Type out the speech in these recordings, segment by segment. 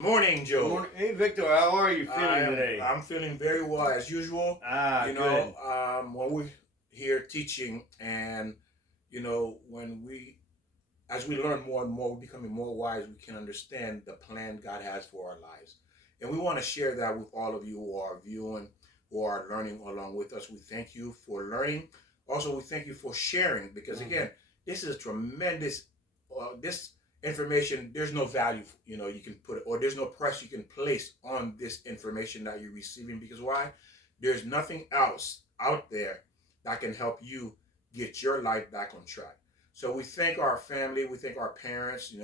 Morning, Good Joe. morning. Hey, Victor, how are you feeling today? I'm feeling very well as usual. Good. When we're here teaching, and when as we learn more and more, we're becoming more wise. We can understand the plan God has for our lives, and we want to share that with all of you who are viewing, who are learning along with us. We thank you for learning. Also, we thank you for sharing because again, this is tremendous. This information, there's no value you can put, or there's no price you can place on this information that you're receiving, because why? There's nothing else out there that can help you get your life back on track. So we thank our family, we thank our parents,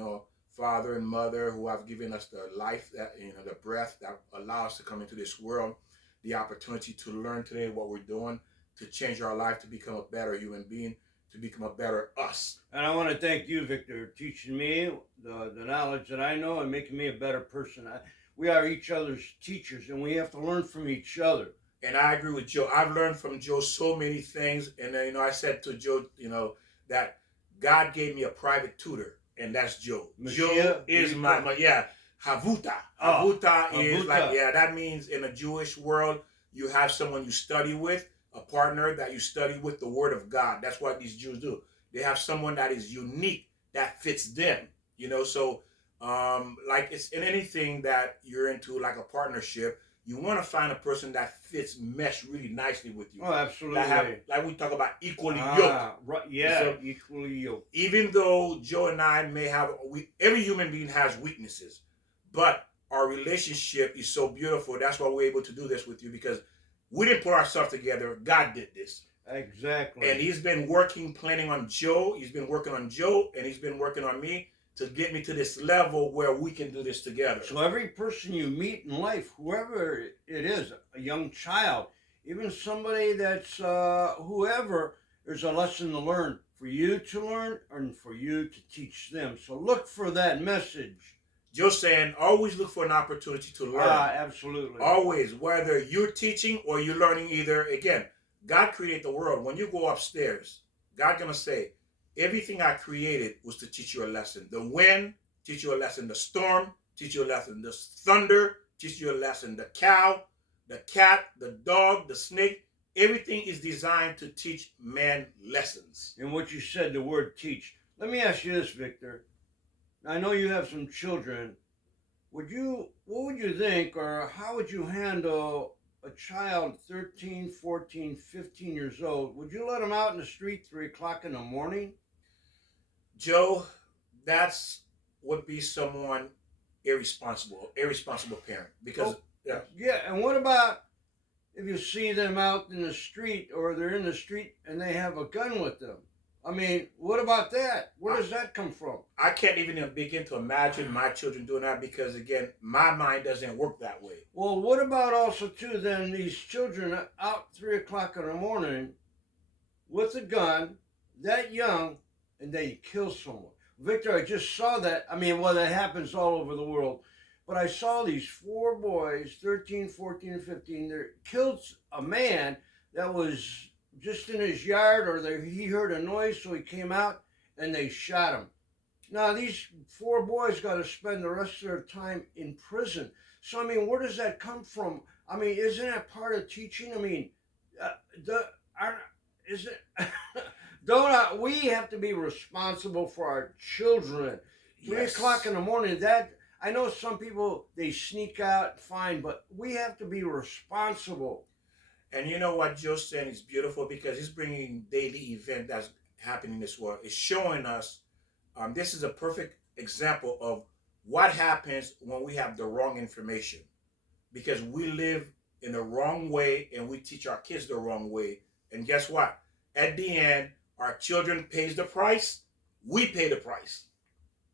father and mother, who have given us the life, that the breath that allows us to come into this world, the opportunity to learn today what we're doing, to change our life, to become a better human being, to become a better us. And I want to thank you, Victor, teaching me the knowledge that I know and making me a better person. We are each other's teachers, and we have to learn from each other. And I agree with Joe. I've learned from Joe so many things. And then, I said to Joe, that God gave me a private tutor, and that's Joe. Joe is my yeah, Havuta. Havuta is like, that means in a Jewish world, you have someone you study with, a partner that you study with the Word of God. That's what these Jews do. They have someone that is unique, that fits them. So like it's in anything that you're into, like a partnership, you want to find a person that fits, mesh really nicely with you. Oh, absolutely. Like we talk about, equally yoked. Right, yeah, so, equally yoked. Even though Joe and I may have, every human being has weaknesses, but our relationship is so beautiful. That's why we're able to do this with you, because we didn't put ourselves together. God did this. Exactly. And he's been planning on Joe. He's been working on Joe, and he's been working on me to get me to this level where we can do this together. So every person you meet in life, whoever it is, a young child, even somebody that's whoever, there's a lesson to learn, for you to learn and for you to teach them. So look for that message. Joe's saying always look for an opportunity to learn. Absolutely. Always, whether you're teaching or you're learning, either. Again, God created the world. When you go upstairs, God's going to say, everything I created was to teach you a lesson. The wind, teach you a lesson. The storm, teach you a lesson. The thunder, teach you a lesson. The cow, the cat, the dog, the snake, everything is designed to teach man lessons. And what you said, the word teach. Let me ask you this, Victor. I know you have some children. What would you think, or how would you handle a child 13, 14, 15 years old? Would you let them out in the street 3 o'clock in the morning? Joe, that's would be someone irresponsible parent. Because yeah, and what about if you see them out in the street, or they're in the street and they have a gun with them? I mean, what about that? Where does that come from? I can't even begin to imagine my children doing that, because again, my mind doesn't work that way. Well, what about also too then these children out 3 o'clock in the morning with a gun, that young, and they kill someone? Victor, I just saw that. I mean, well, that happens all over the world. But I saw these 4 boys, 13, 14, and 15, they killed a man that was just in his yard, or he heard a noise, so he came out, and they shot him. Now, these 4 boys got to spend the rest of their time in prison. So, I mean, where does that come from? I mean, isn't that part of teaching? I mean, we have to be responsible for our children. 3 o'clock in the morning, I know some people, they sneak out, fine, but we have to be responsible. And you know what Joe's saying is beautiful, because he's bringing daily event that's happening in this world. It's showing us, this is a perfect example of what happens when we have the wrong information, because we live in the wrong way and we teach our kids the wrong way. And guess what? At the end, our children pays the price. We pay the price.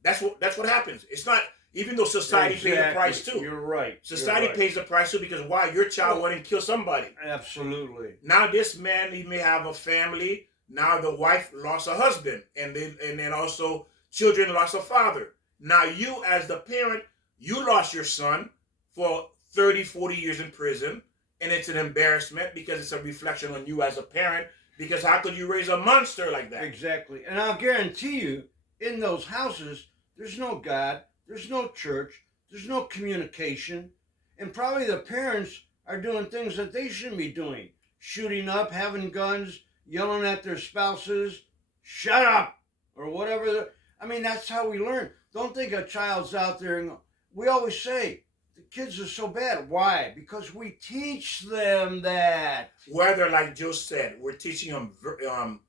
That's what happens. It's not, even though society pays the price too. You're right. Society pays the price too, because why? Your child went and killed somebody. Absolutely. Now this man, he may have a family. Now the wife lost a husband, and then also children lost a father. Now you, as the parent, you lost your son for 30, 40 years in prison, and it's an embarrassment, because it's a reflection on you as a parent, because how could you raise a monster like that? Exactly. And I'll guarantee you, in those houses, there's no God, there's no church, There's no communication. And probably the parents are doing things that they shouldn't be doing. Shooting up, having guns, yelling at their spouses, shut up, or whatever. I mean, that's how we learn. Don't think a child's out there. And we always say, the kids are so bad. Why? Because we teach them that. Whether, like Joe said, we're teaching them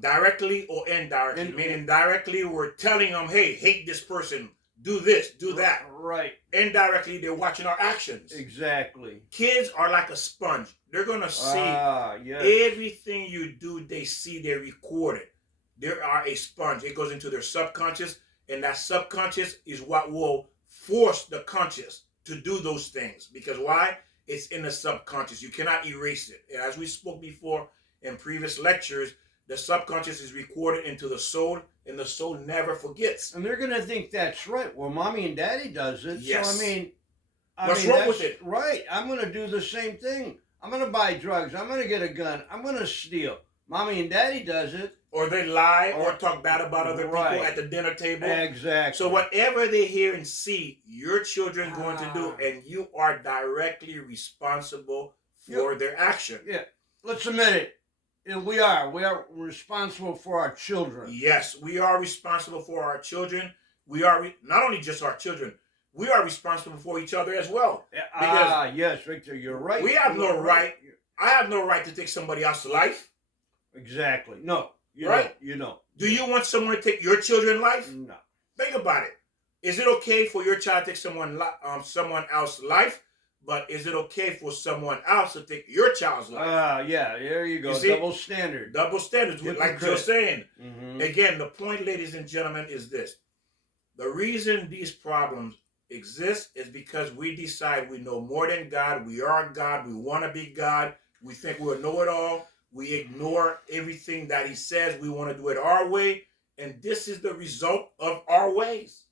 directly or indirectly. Meaning directly, we're telling them, hey, hate this person, do this, do that. Right. Indirectly, they're watching our actions. Exactly. Kids are like a sponge. They're going to see Yes. everything you do, they see, they record it. They are a sponge. It goes into their subconscious, and that subconscious is what will force the conscious to do those things. Because why? It's in the subconscious. You cannot erase it. And as we spoke before in previous lectures, the subconscious is recorded into the soul, and the soul never forgets. And they're going to think that's right. Well, mommy and daddy does it. Yes. So, What's wrong with it? Right. I'm going to do the same thing. I'm going to buy drugs. I'm going to get a gun. I'm going to steal. Mommy and daddy does it. Or they lie or talk bad about other people at the dinner table. Exactly. So whatever they hear and see, your children going to do, and you are directly responsible for their action. Yeah. Let's admit it. We are responsible for our children. Yes, we are responsible for our children. We are not only just our children, we are responsible for each other as well. Yes, Victor, you're right. We have no right. I have no right to take somebody else's life. Exactly. No. Right? You know. Do you want someone to take your children's life? No. Think about it. Is it okay for your child to take someone else's life? But is it okay for someone else to take your child's life? Yeah, there you go. Double standard. Double standards, like Joe's saying. Mm-hmm. Again, the point, ladies and gentlemen, is this. The reason these problems exist is because we decide we know more than God. We are God. We want to be God. We think we'll know it all. We ignore everything that he says. We want to do it our way. And this is the result of our ways.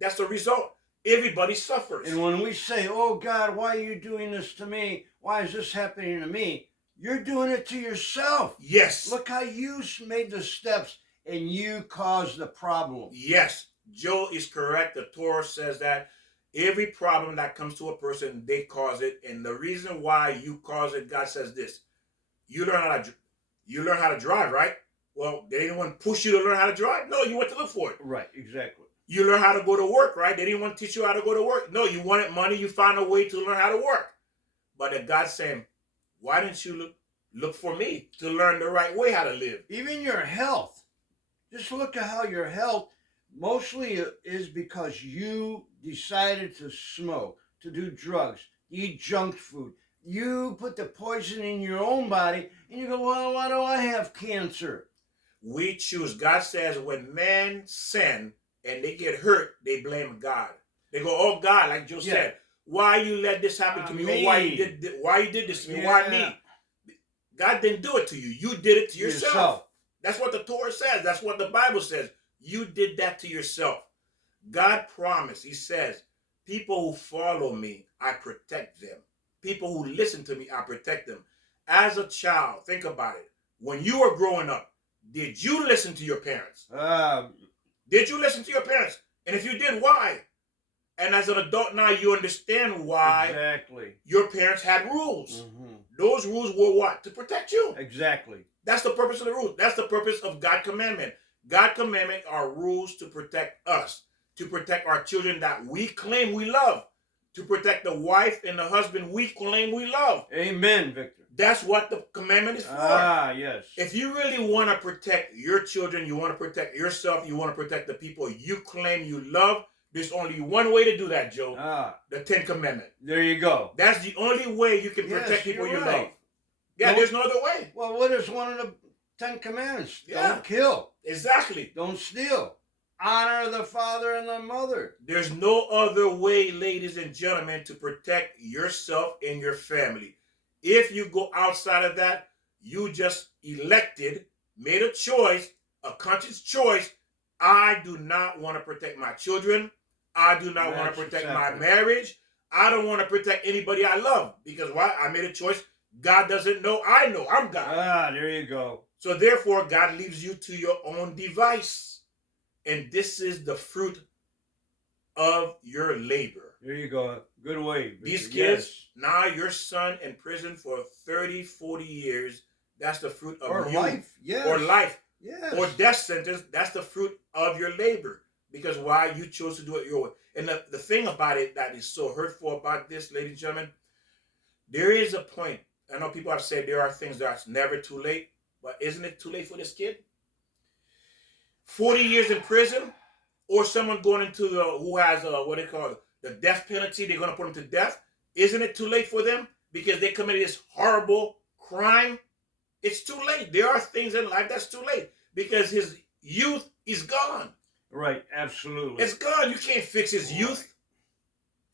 That's the result. Everybody suffers. And when we say, oh, God, why are you doing this to me? Why is this happening to me? You're doing it to yourself. Yes. Look how you made the steps and you caused the problem. Yes. Joe is correct. The Torah says that every problem that comes to a person, they cause it. And the reason why you cause it, God says this. You learn how to drive, right? Well, did anyone push you to learn how to drive? No, you went to look for it. Right, exactly. You learn how to go to work, right? They didn't want to teach you how to go to work. No, you wanted money. You found a way to learn how to work. But if God's saying, why didn't you look for me to learn the right way how to live? Even your health. Just look at how your health mostly is because you decided to smoke, to do drugs, eat junk food. You put the poison in your own body and you go, well, why do I have cancer? We choose. God says when men sin and they get hurt, they blame God. They go, oh God, like Joe said, why you let this happen to me? Or why you did this to me? Why me? God didn't do it to you. You did it to yourself. That's what the Torah says. That's what the Bible says. You did that to yourself. God promised. He says, people who follow me, I protect them. People who listen to me, I protect them. As a child, think about it. When you were growing up, did you listen to your parents? Did you listen to your parents? And if you did, why? And as an adult now, you understand why your parents had rules. Mm-hmm. Those rules were what? To protect you. Exactly. That's the purpose of the rules. That's the purpose of God's commandment. God's commandment are rules to protect us, to protect our children that we claim we love, to protect the wife and the husband we claim we love. Amen, Victor. That's what the commandment is for. Yes. If you really want to protect your children, you want to protect yourself, you want to protect the people you claim you love, there's only one way to do that, Joe. The 10 Commandments. There you go. That's the only way you can protect people you love. Yeah, there's no other way. Well, what is one of the 10 Commandments? Don't kill. Exactly. Don't steal. Honor the father and the mother. There's no other way, ladies and gentlemen, to protect yourself and your family. If you go outside of that, you just elected, made a choice, a conscious choice. I do not want to protect my children. I do not want to protect my marriage. I don't want to protect anybody I love. Because why? I made a choice. God doesn't know. I know. I'm God. There you go. So therefore, God leaves you to your own device. And this is the fruit of your labor. There you go. Good way, Victor. These kids, Yes. now your son in prison for 30, 40 years, that's the fruit of Or you. life. Yes. Or life. Yes. Or death sentence, that's the fruit of your labor. Because why? You chose to do it your way. And the thing about it that is so hurtful about this, ladies and gentlemen, there is a point. I know people have said there are things that's never too late, but isn't it too late for this kid? 40 years in prison, or someone going into who has what they call the death penalty, they're going to put them to death. Isn't it too late for them because they committed this horrible crime? It's too late. There are things in life that's too late because his youth is gone. Right, absolutely. It's gone. You can't fix his youth.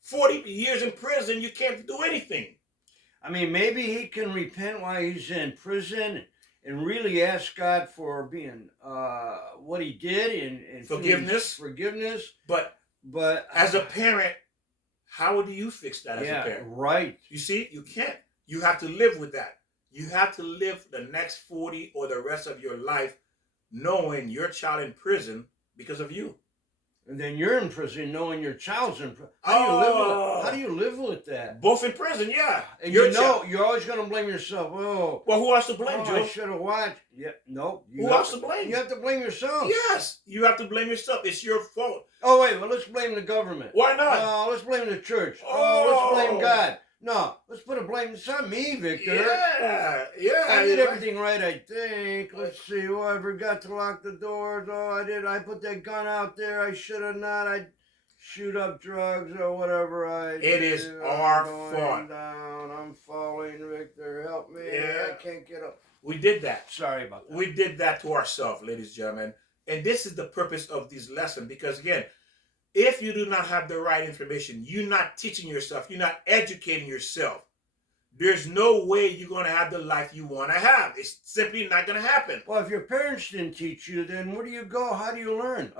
40 years in prison, you can't do anything. I mean, maybe he can repent while he's in prison and really ask God for being what he did and forgiveness. But as a parent, how do you fix that as a parent? Right. You see, you can't. You have to live with that. You have to live the next 40 or the rest of your life knowing your child in prison because of you. And then you're in prison knowing your child's in prison. How do you live with that? Both in prison, yeah. And you're always going to blame yourself. Oh, well, who else to blame, Joe? I should have watched. Yeah, no. Who else to blame? You have to blame yourself. Yes, you have to blame yourself. It's your fault. Oh, wait, well, let's blame the government. Why not? Oh, let's blame the church. Oh, let's blame God. No, let's put a blame. It's not me, Victor. Yeah. I did everything right, I think. Let's see. Oh, I forgot to lock the doors. Oh, I did. I put that gun out there. I should have not. I'd shoot up drugs or whatever. It is our fault. I'm falling, Victor. Help me. Yeah. I can't get up. We did that. Sorry about that. We did that to ourselves, ladies and gentlemen. And this is the purpose of this lesson because, again, if you do not have the right information, you're not teaching yourself, you're not educating yourself, there's no way you're going to have the life you want to have. It's simply not going to happen. Well, if your parents didn't teach you, then where do you go? How do you learn?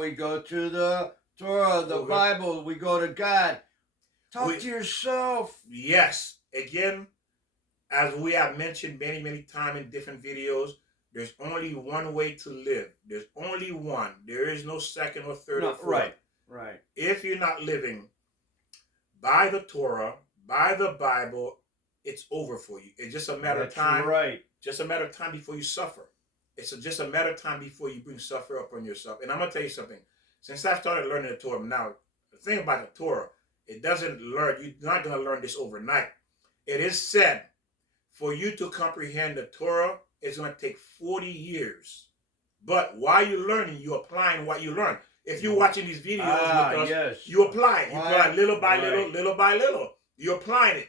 We go to the Torah, the Bible. We go to God. Talk to yourself. Yes. Again, as we have mentioned many, many times in different videos, there's only one way to live. There's only one. There is no second or third or fourth. Right. If you're not living by the Torah, by the Bible, it's over for you. It's just a matter of time. Right. Just a matter of time before you suffer. It's just a matter of time before you bring suffer upon yourself. And I'm going to tell you something. Since I started learning the Torah, now, the thing about the Torah, it doesn't learn, you're not going to learn this overnight. It is said, for you to comprehend the Torah, it's going to take 40 years. But while you're learning, you're applying what you learn. If you're watching these videos with us, you apply it. You apply little by little by little. You're applying it.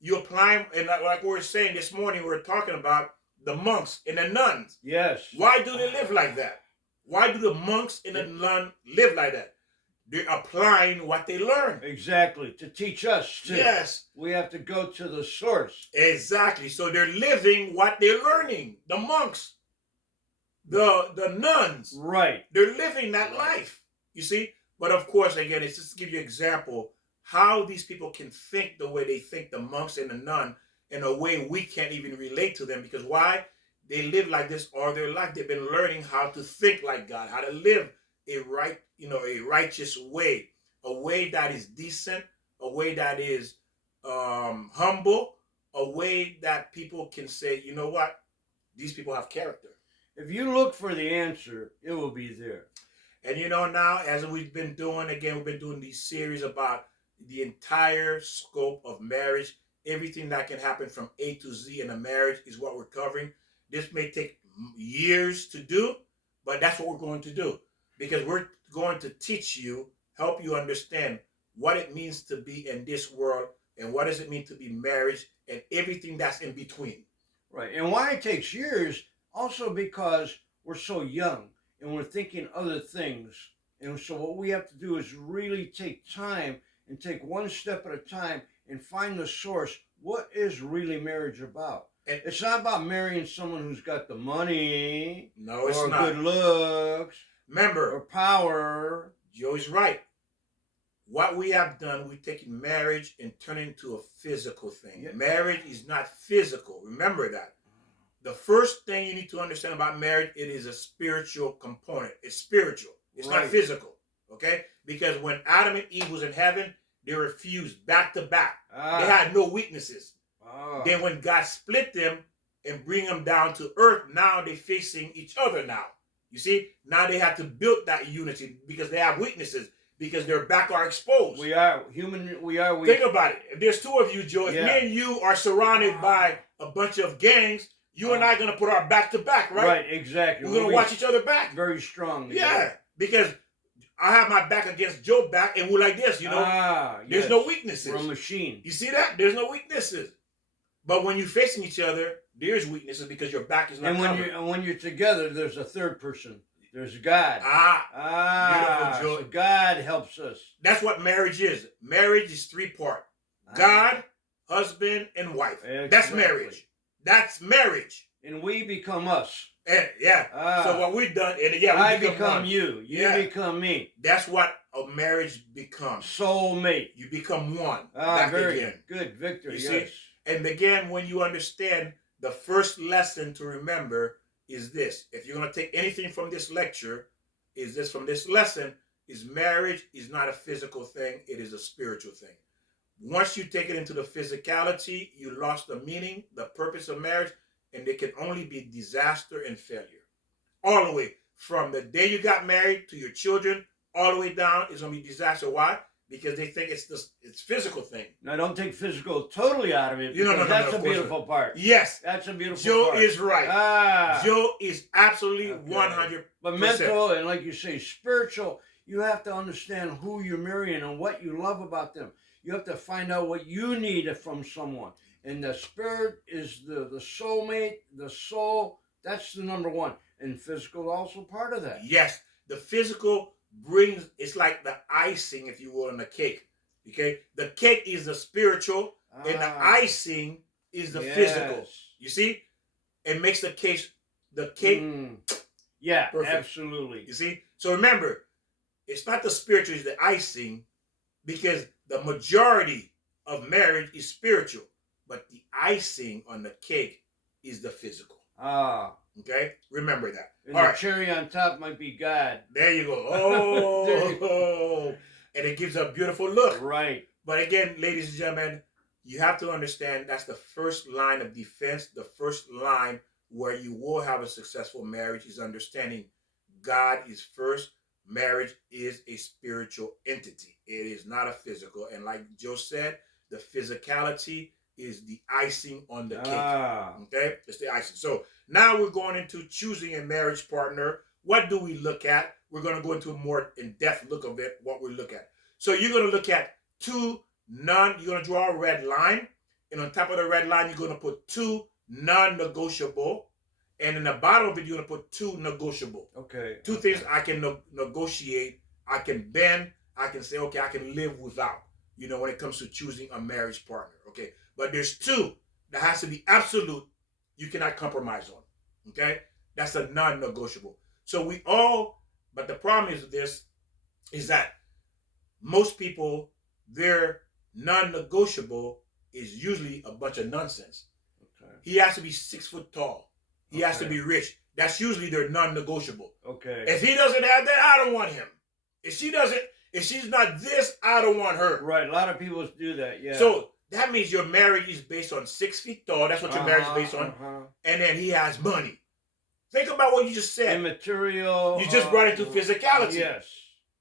You're applying, and like we were saying this morning, we were talking about the monks and the nuns. Yes. Why do they live like that? Why do the monks and the nuns live like that? They're applying what they learn. Exactly. To teach us too. Yes. We have to go to the source. Exactly. So they're living what they're learning. The monks, the nuns. Right. They're living that life. You see? But of course, again, it's just to give you an example how these people can think the way they think, the monks and the nun, in a way we can't even relate to them. Because why? They live like this all their life. They've been learning how to think like God, how to live a righteous way, a way that is decent, a way that is humble, a way that people can say, you know what, these people have character. If you look for the answer, it will be there. And now, as we've been doing, again, we've been doing these series about the entire scope of marriage. Everything that can happen from A to Z in a marriage is what we're covering. This may take years to do, but that's what we're going to do. Because we're going to teach you, help you understand what it means to be in this world and what does it mean to be married and everything that's in between. Right. And why it takes years, also because we're so young and we're thinking other things. And so what we have to do is really take time and take one step at a time and find the source. What is really marriage about? And it's not about marrying someone who's got the money. No, it's not. Good looks. Remember, or power. Joey's right. What we have done, we've taken marriage and turned it into a physical thing. Yeah. Marriage is not physical. Remember that. The first thing you need to understand about marriage, it is a spiritual component. It's spiritual. It's not physical. Okay? Because when Adam and Eve was in heaven, they refused back to back. Ah. They had no weaknesses. Ah. Then when God split them and bring them down to earth, now they're facing each other now. You see, now they have to build that unity because they have weaknesses, because their back are exposed. We are human. We are weak. Think about it. If there's two of you, Joe, if Yeah. me and you are surrounded by a bunch of gangs, you and I are going to put our back to back, right? Right, exactly. We're going to watch each other back. Very strong. Yeah, because I have my back against Joe's back, and we're like this, you know. There's no weaknesses. We're a machine. You see that? There's no weaknesses. But when you're facing each other, there's weaknesses because your back is not covered. And when you're together, there's a third person. There's God. Beautiful, Joe. So God helps us. That's what marriage is. Marriage is three-part. God, husband, and wife. Exactly. That's marriage. That's marriage. And we become us. And so what we've done, and I we become one. you. You become me. That's what a marriage becomes. Soulmate. You become one. Very again. good, Victor. You yes. see? And again, when you understand, the first lesson to remember is this. If you're going to take anything from this lecture, from this lesson, is marriage is not a physical thing. It is a spiritual thing. Once you take it into the physicality, you lost the meaning, the purpose of marriage, and it can only be disaster and failure. All the way from the day you got married to your children, all the way down is going to be disaster. Why? Because they think it's physical thing. Now, don't take physical totally out of it. No, that's a beautiful part. Yes. That's a beautiful Joe part. is right. Joe is absolutely 100%. But mental and, like you say, spiritual, you have to understand who you're marrying and what you love about them. You have to find out what you need from someone. And the spirit is the soulmate, the soul. That's the number one. And physical also part of that. Yes. The physical it's like the icing, if you will, on the cake. Okay? The cake is the spiritual, and the icing is the physical. You see? It makes the cake yeah, perfect. Absolutely. You see? So remember, it's not the spiritual, it's the icing, because the majority of marriage is spiritual, but the icing on the cake is the physical. Okay? Remember that. And the cherry on top might be God. There you go. Oh, and it gives a beautiful look. Right. But again, ladies and gentlemen, you have to understand that's the first line of defense. The first line where you will have a successful marriage is understanding God is first. Marriage is a spiritual entity. It is not a physical. And like Joe said, the physicality is the icing on the cake. Okay? It's the icing. So now we're going into choosing a marriage partner. What do we look at? We're going to go into a more in-depth look of it, what we look at. So you're going to look at you're going to draw a red line. And on top of the red line, you're going to put 2 non-negotiable. And in the bottom of it, you're going to put 2 negotiable. Okay. 2 things I can negotiate. I can bend. I can say, okay, I can live without, when it comes to choosing a marriage partner. Okay. But there's 2 that has to be absolute. You cannot compromise on. Okay. That's a non-negotiable. So but the problem is that most people, their non-negotiable is usually a bunch of nonsense. Okay. He has to be 6 foot tall. He has to be rich. That's usually their non-negotiable. Okay. If he doesn't have that, I don't want him. If she's not this, I don't want her. Right. A lot of people do that. Yeah. So that means your marriage is based on 6 feet tall. That's what your marriage is based on. And then he has money. Think about what you just said. Immaterial. You just brought it to physicality. Yes.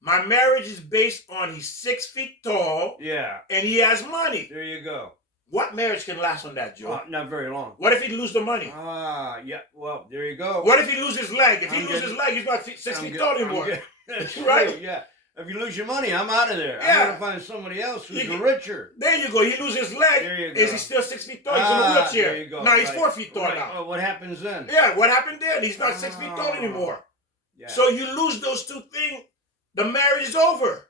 My marriage is based on he's 6 feet tall. Yeah. And he has money. There you go. What marriage can last on that, Joe? Not very long. What if he lose the money? Yeah. Well, there you go. What if he lose his leg? If he loses his leg, he's not 6 feet tall anymore. That's right? Yeah. If you lose your money, I'm out of there. Yeah. I'm going to find somebody else who's richer. There you go. He loses his leg. There you go. Is he still 6 feet tall? He's in a wheelchair. There you go. Now he's 4 feet tall now. Well, what happens then? Yeah, what happened then? He's not 6 feet tall anymore. Yeah. So you lose those 2 things, the marriage is over.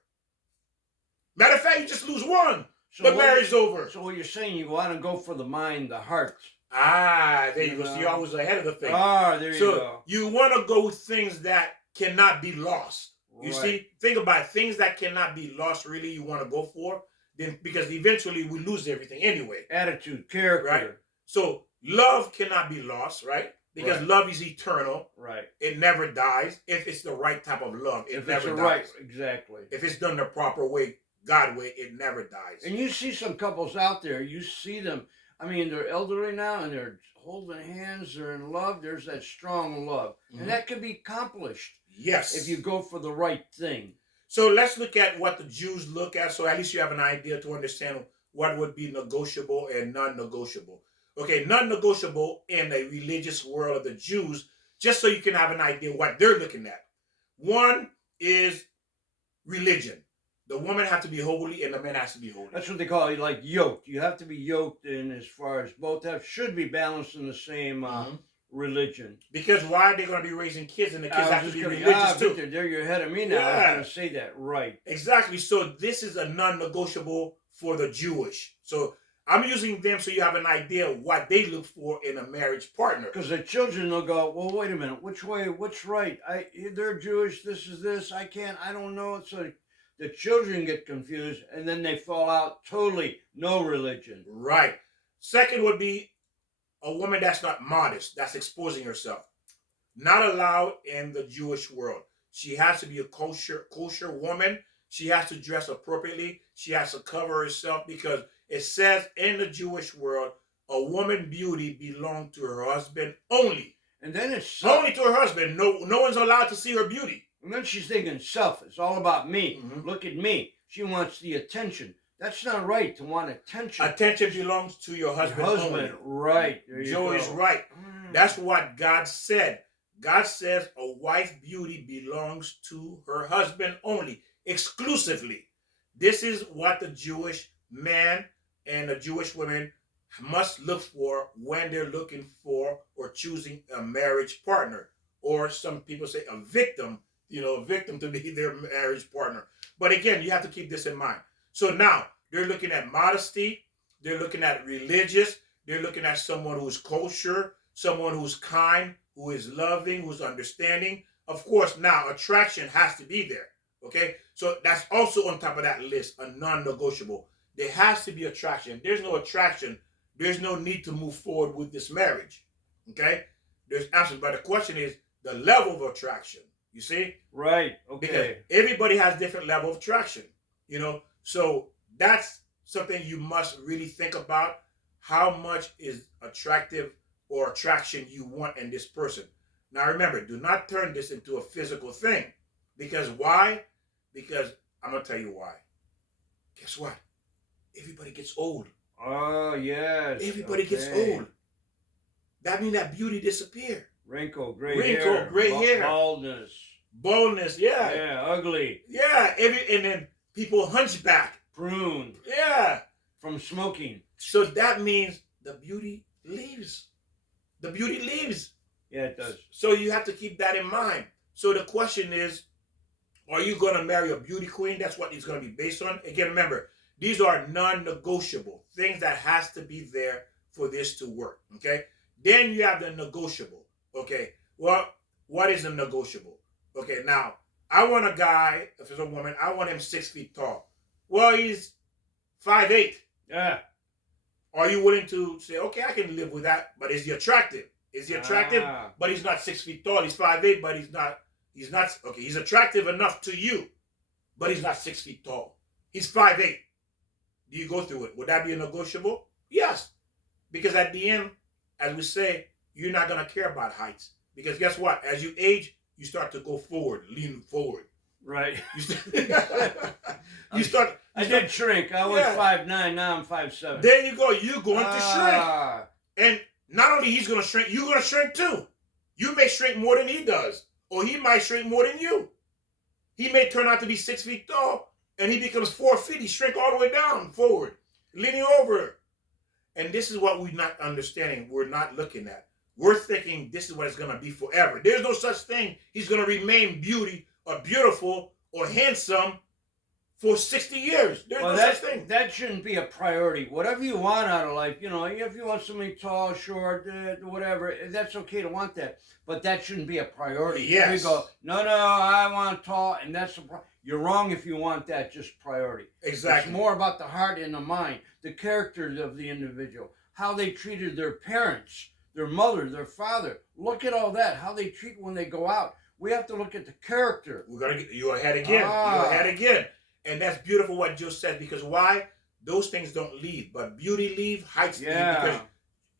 Matter of fact, you just lose one. So the marriage is over. So what you're saying, you want to go for the mind, the heart. There you go. So you're always ahead of the thing. There you go. So you want to go with things that cannot be lost. You see, think about it. Things that cannot be lost, really, you want to go for. Then, because eventually we lose everything anyway. Attitude, character. Right? So love cannot be lost, right? because Right. love is eternal. Right. It never dies if it's the right type of love. It If it's never the dies. right, exactly. If it's done the proper way, God way, it never dies. And you see some couples out there, you see them, I mean, they're elderly now and they're holding hands, they're in love. There's that strong love. Mhm. And that can be accomplished Yes. if you go for the right thing. So let's look at what the Jews look at. So at least you have an idea to understand what would be negotiable and non-negotiable. Okay, non-negotiable in the religious world of the Jews, just so you can have an idea what they're looking at. One is religion. The woman has to be holy and the man has to be holy. That's what they call it, like yoked. You have to be yoked in as far as both should be balanced in the same Mhm. religion. Because why are they going to be raising kids and the kids I was have to just be gonna- religious too? Victor, there you're ahead of me now. I Yeah. was going to say that. Right. Exactly. So this is a non-negotiable for the Jewish. So I'm using them so you have an idea what they look for in a marriage partner. Because the children will go, well, wait a minute, which way, what's right? They're Jewish, this is this, I don't know. So the children get confused and then they fall out totally, no religion. Right. Second would be a woman that's not modest, that's exposing herself. Not allowed in the Jewish world. She has to be a kosher woman. She has to dress appropriately. She has to cover herself because it says in the Jewish world, a woman beauty belongs to her husband only. And then it's Only to her husband. No one's allowed to see her beauty. And then she's thinking self. It's all about me. Mhm. Look at me. She wants the attention. That's not right to want attention. Attention belongs to your husband, only. Right. There you Joe go. is right. That's what God said. God says a wife's beauty belongs to her husband only, exclusively. This is what the Jewish man and the Jewish women must look for when they're looking for or choosing a marriage partner. Or some people say a victim, a victim to be their marriage partner. But again, you have to keep this in mind. So now they're looking at modesty, they're looking at religious, they're looking at someone who's kosher, someone who's kind, who is loving, who's understanding. Of course, now attraction has to be there. Okay, so that's also on top of that list, a non-negotiable. There has to be attraction. If there's no attraction, there's no need to move forward with this marriage. Okay, there's absolutely. But the question is the level of attraction. You see, Right. because Okay. everybody has different level of attraction. So that's something you must really think about. How much is attractive or attraction you want in this person? Now remember, do not turn this into a physical thing. Because why? Because I'm going to tell you why. Guess what? Everybody gets old. Oh, yes. Everybody gets okay. old. That means that beauty disappears. Wrinkle, gray Wrinkle, hair. gray hair. Baldness. Boldness, yeah. Yeah, ugly. Yeah, and then people hunchback. Pruned. Yeah. From smoking. So that means the beauty leaves. The beauty leaves. Yeah, it does. So you have to keep that in mind. So the question is, are you going to marry a beauty queen? That's what it's going to be based on. Again, remember, these are non-negotiable things that has to be there for this to work. Okay. Then you have the negotiable. Okay. Well, what is the negotiable? Okay. Now, I want a guy, if it's a woman, I want him 6 feet tall. Well, he's 5'8". Yeah. Are you willing to say, okay, I can live with that, but is he attractive? Is he attractive? Ah. But he's not 6 feet tall. He's 5'8", but he's not, okay, he's attractive enough to you, but he's not 6 feet tall. He's 5'8". Do you go through it? Would that be a negotiable? Yes. Because at the end, as we say, you're not going to care about heights. Because guess what? As you age, you start to go forward, lean forward. Right. You start. I did shrink. I was 5'9", now I'm 5'7". There you go. You're going to shrink. Ah. And not only he's going to shrink, you're going to shrink too. You may shrink more than he does. Or he might shrink more than you. He may turn out to be 6 feet tall and he becomes 4 feet. He shrink all the way down, forward, leaning over. And this is what we're not understanding. We're not looking at. We're thinking this is what it's going to be forever. There's no such thing. He's going to remain beautiful or handsome for 60 years. There's no such thing. That shouldn't be a priority. Whatever you want out of life, if you want somebody tall, short, whatever, that's okay to want that. But that shouldn't be a priority. Yes. You go, no, I want tall, and that's you're wrong if you want that just priority. Exactly. It's more about the heart and the mind, the character of the individual, how they treated their parents, their mother, their father. Look at all that, how they treat when they go out. We have to look at the character. We're gonna get you ahead again. Ah. You're ahead again. And that's beautiful what Joe said, because why? Those things don't leave, but beauty leave, heights leave. Because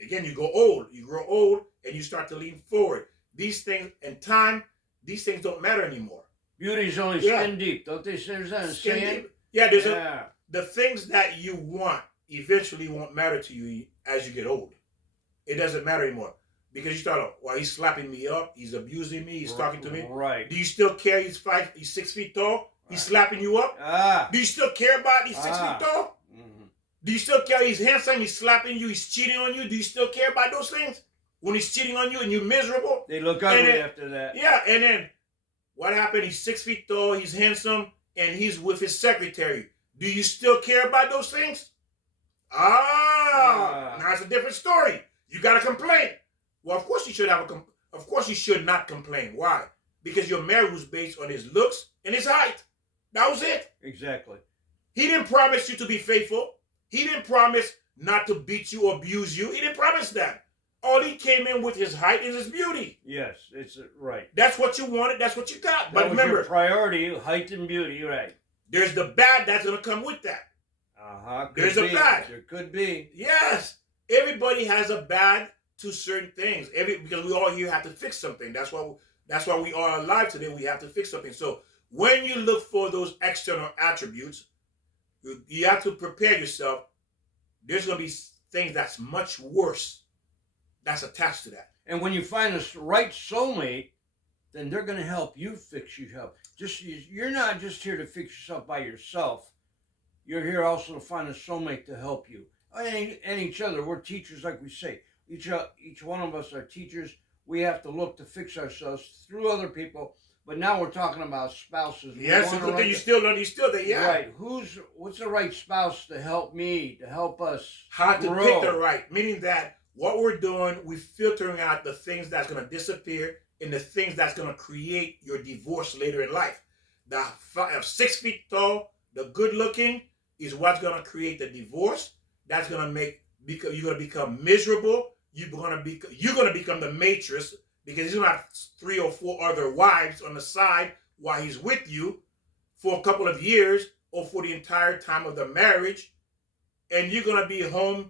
again, you go old, you grow old, and you start to lean forward. These things and time, these things don't matter anymore. Beauty's only skin deep, don't they say that? Skin deep. Yeah, there's the things that you want eventually won't matter to you as you get old. It doesn't matter anymore. Because you start, well, he's slapping me up, he's abusing me, he's talking to me. Right. Do you still care he's 6 feet tall? He's slapping you up? Do you still care about he's 6 feet tall? Mm-hmm. Do you still care he's handsome, he's slapping you, he's cheating on you? Do you still care about those things? When he's cheating on you and you're miserable? They look ugly after that. Yeah, and then what happened? He's 6 feet tall, he's handsome, and he's with his secretary. Do you still care about those things? Now it's a different story. You got to complain. Well, of course you should of course you should not complain. Why? Because your marriage was based on his looks and his height. That was it. Exactly. He didn't promise you to be faithful. He didn't promise not to beat you or abuse you. He didn't promise that. All he came in with his height and his beauty. Yes, it's right. That's what you wanted. That's what you got. That but was remember, your priority, height and beauty, right? There's the bad that's going to come with that. There's a bad. There could be. Yes. Everybody has a bad to certain things. Because we all here have to fix something. That's why we are alive today. We have to fix something. So when you look for those external attributes, you have to prepare yourself. There's going to be things that's much worse that's attached to that. And when you find a right soulmate, then they're going to help you fix yourself. You're not just here to fix yourself by yourself. You're here also to find a soulmate to help you. And each other. We're teachers, like we say. Each one of us are teachers. We have to look to fix ourselves through other people. But now we're talking about spouses. Yes, it's good that you still there. Yeah. Right. What's the right spouse to help me, to help us How to grow? pick the right. Meaning that what we're doing, we're filtering out the things that's going to disappear and the things that's going to create your divorce later in life. The 6 feet tall, the good looking is what's going to create the divorce. That's going to make, because you're going to become miserable. You're going to become the matrix, because he's going to have 3 or 4 other wives on the side while he's with you for a couple of years or for the entire time of the marriage. And you're going to be home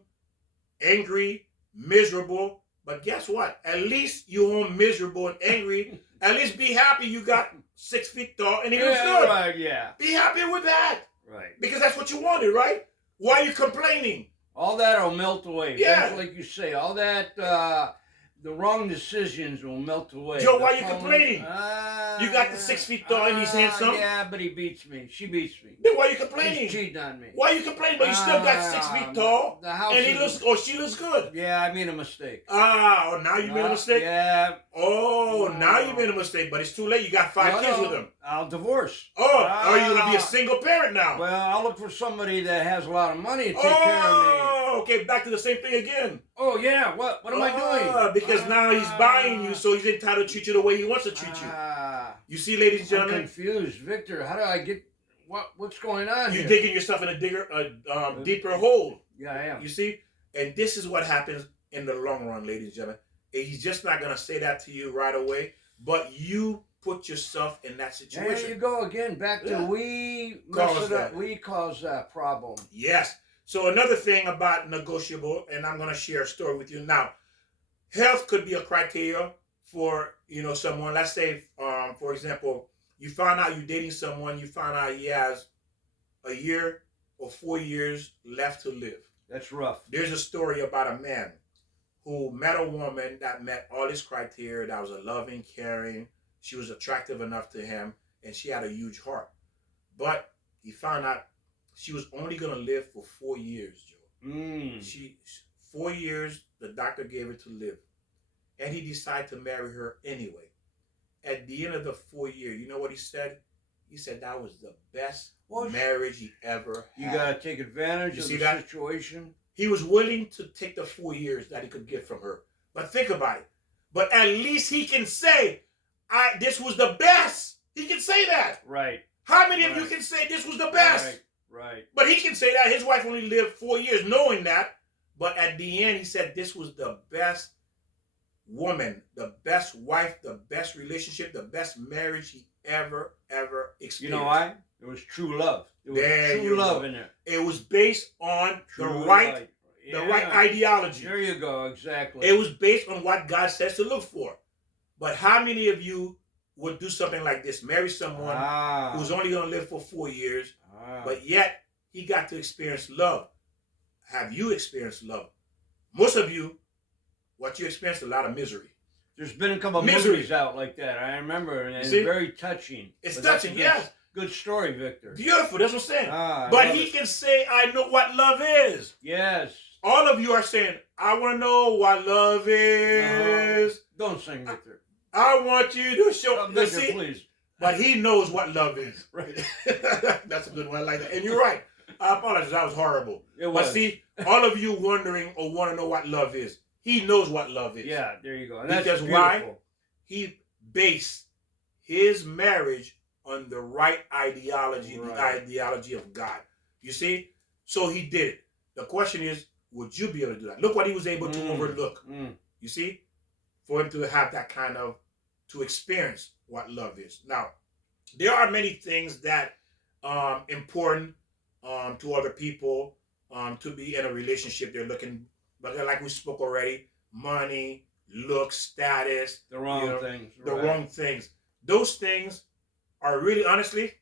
angry, miserable. But guess what? At least you're home miserable and angry. At least be happy you got 6 feet tall and he looks good. Right, yeah. Be happy with that. Right. Because that's what you wanted, right? Why are you complaining? All that will melt away. Yeah. Like you say, all that, the wrong decisions will melt away. Joe, why are you complaining? You got the 6 feet tall and he's handsome? Yeah, but he beats me. She beats me. Then why are you complaining? He's cheating on me. Why are you complaining? But you still got 6 feet tall the house and he looks, or she looks good. Yeah, I made a mistake. Now you made a mistake? Yeah. Now you made a mistake, but it's too late. You got 5 kids with him. I'll divorce. Are you going to be a single parent now? Well, I'll look for somebody that has a lot of money to take care of me. Okay, back to the same thing again. Oh, yeah. What am I doing? Because now he's buying you, so he's entitled to treat you the way he wants to treat you. You see, ladies and gentlemen? I'm confused. Victor, how do I get... What's going on here? You're digging yourself in a deeper hole. Yeah, I am. You see? And this is what happens in the long run, ladies and gentlemen. He's just not going to say that to you right away, but you put yourself in that situation. There you go again. Back to we mess it up. We cause that problem. Yes. So another thing about negotiable, and I'm going to share a story with you now. Health could be a criteria for, someone. Let's say, for example, you found out you're dating someone, you found out he has a year or 4 years left to live. That's rough. There's a story about a man who met a woman that met all his criteria, that was a loving, caring, she was attractive enough to him, and she had a huge heart. But he found out she was only going to live for 4 years, Joe. 4 years, the doctor gave her to live. And he decided to marry her anyway. At the end of the 4 years, you know what he said? He said that was the best marriage he ever had. You got to take advantage of the situation. He was willing to take the 4 years that he could get from her. But think about it. But at least he can say, this was the best. He can say that. Right. How many of you can say this was the best? Right. But he can say that. His wife only lived 4 years knowing that. But at the end, he said this was the best woman, the best wife, the best relationship, the best marriage he ever experienced. You know why? There was true love. There was There true you love go. in there. It was based on True the love. right Yeah. ideology. There you go. Exactly. It was based on what God says to look for. But how many of you would do something like this? Marry someone who's only going to live for 4 years, but yet he got to experience love. Have you experienced love? Most of you, what you experienced, a lot of misery. There's been a couple of Misery. movies out like that. I remember, and it's See? very touching. It's But that's touching, a yes. Good story, Victor. Beautiful, that's what I'm saying. I But love he it. can say, I know what love is. Yes. All of you are saying, I want to know what love is. Don't sing, Victor. I want you to show. Victor, See? please. But he knows what love is. Right. That's a good one. I like that. And you're right. I apologize. That was horrible. It was. But see, all of you wondering or want to know what love is. He knows what love is. Yeah, there you go. And that's Because beautiful. why? He based his marriage on the right ideology, the Right. ideology of God. You see? So he did it. The question is, would you be able to do that? Look what he was able to overlook. You see? For him to have that kind of, to experience what love is. Now, there are many things that important to other people to be in a relationship. They're looking, but like we spoke already, money, looks, status, The wrong things. the right. wrong things. Those things are really, honestly,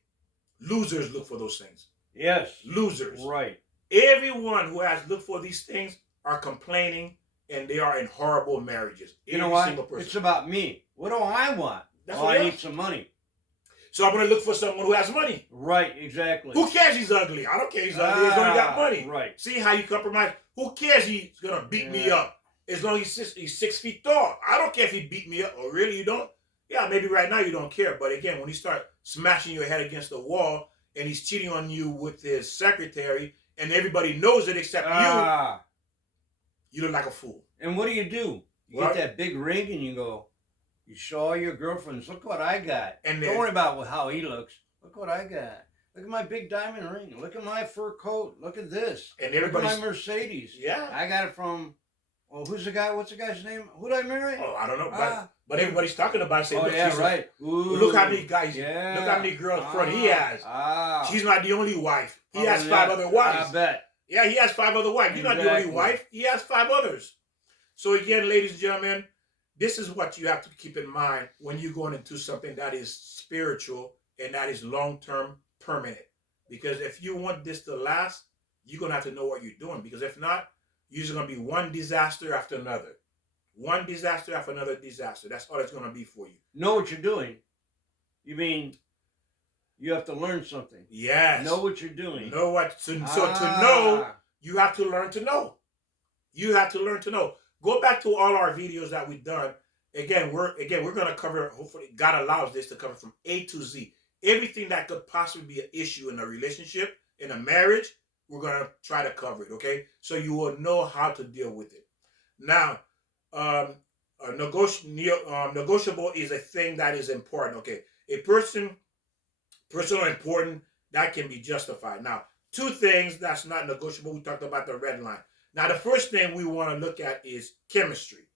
losers look for those things. Yes. Losers. Right. Everyone who has looked for these things are complaining, and they are in horrible marriages. You know Every what? single person. It's about me. What do I want? That's Oh, what I it need is. some money. So I'm going to look for someone who has money. Right, exactly. Who cares he's ugly? I don't care he's ugly. As long as he got money. Right. See how you compromise? Who cares he's going to beat me up? As long as he's 6 feet tall. I don't care if he beat me up. Oh, really? You don't? Yeah, maybe right now you don't care. But again, when you start smashing your head against the wall and he's cheating on you with his secretary and everybody knows it except you look like a fool. And what do? You What? get that big ring and you go, you show all your girlfriends, look what I got. And Don't then, worry about how he looks. Look what I got. Look at my big diamond ring. Look at my fur coat. Look at this. and Look at my everybody's, Mercedes. yeah. I got it from, who's the guy? What's the guy's name? Who did I marry? Oh, I don't know. Ah. But everybody's talking about it. Saying, Oh, look, yeah, she's right. Look how many guys, Yeah. look how many girls front he has. She's not the only wife. He has yeah, 5 other wives. I bet. Yeah, he has 5 other wives. You're not the only Exactly. wife. He has 5 others. So again, ladies and gentlemen, this is what you have to keep in mind when you're going into something that is spiritual and that is long-term permanent. Because if you want this to last, you're going to have to know what you're doing. Because if not, you're just going to be one disaster after another. One disaster after another disaster. That's all it's going to be for you. Know what you're doing. You mean you have to learn something. Yes. Know what you're doing. Know what. So to know, you have to learn to know. You have to learn to know. Go back to all our videos that we've done. Again, we're going to cover, hopefully God allows this to cover from A to Z. Everything that could possibly be an issue in a relationship, in a marriage, we're going to try to cover it, okay? So you will know how to deal with it. Now, negotiable is a thing that is important, okay? A personal important, that can be justified. Now, 2 things that's not negotiable. We talked about the red line. Now, the first thing we want to look at is chemistry.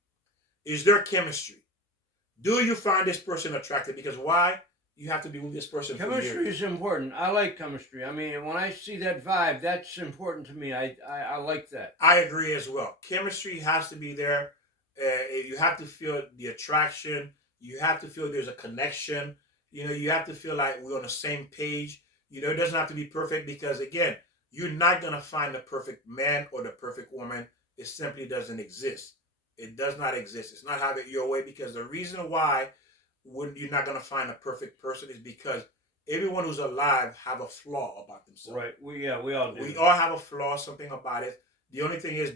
Is there chemistry? Do you find this person attractive? Because why? You have to be with this person for years. Chemistry is important. I like chemistry. I mean, when I see that vibe, that's important to me. I like that. I agree as well. Chemistry has to be there. You have to feel the attraction. You have to feel there's a connection. You know, you have to feel like we're on the same page. You know, it doesn't have to be perfect because, again, you're not going to find the perfect man or the perfect woman. It simply doesn't exist. It does not exist. It's not have it your way, because the reason why you're not going to find a perfect person is because everyone who's alive have a flaw about themselves. Right. We all do. We all have a flaw, something about it. The only thing is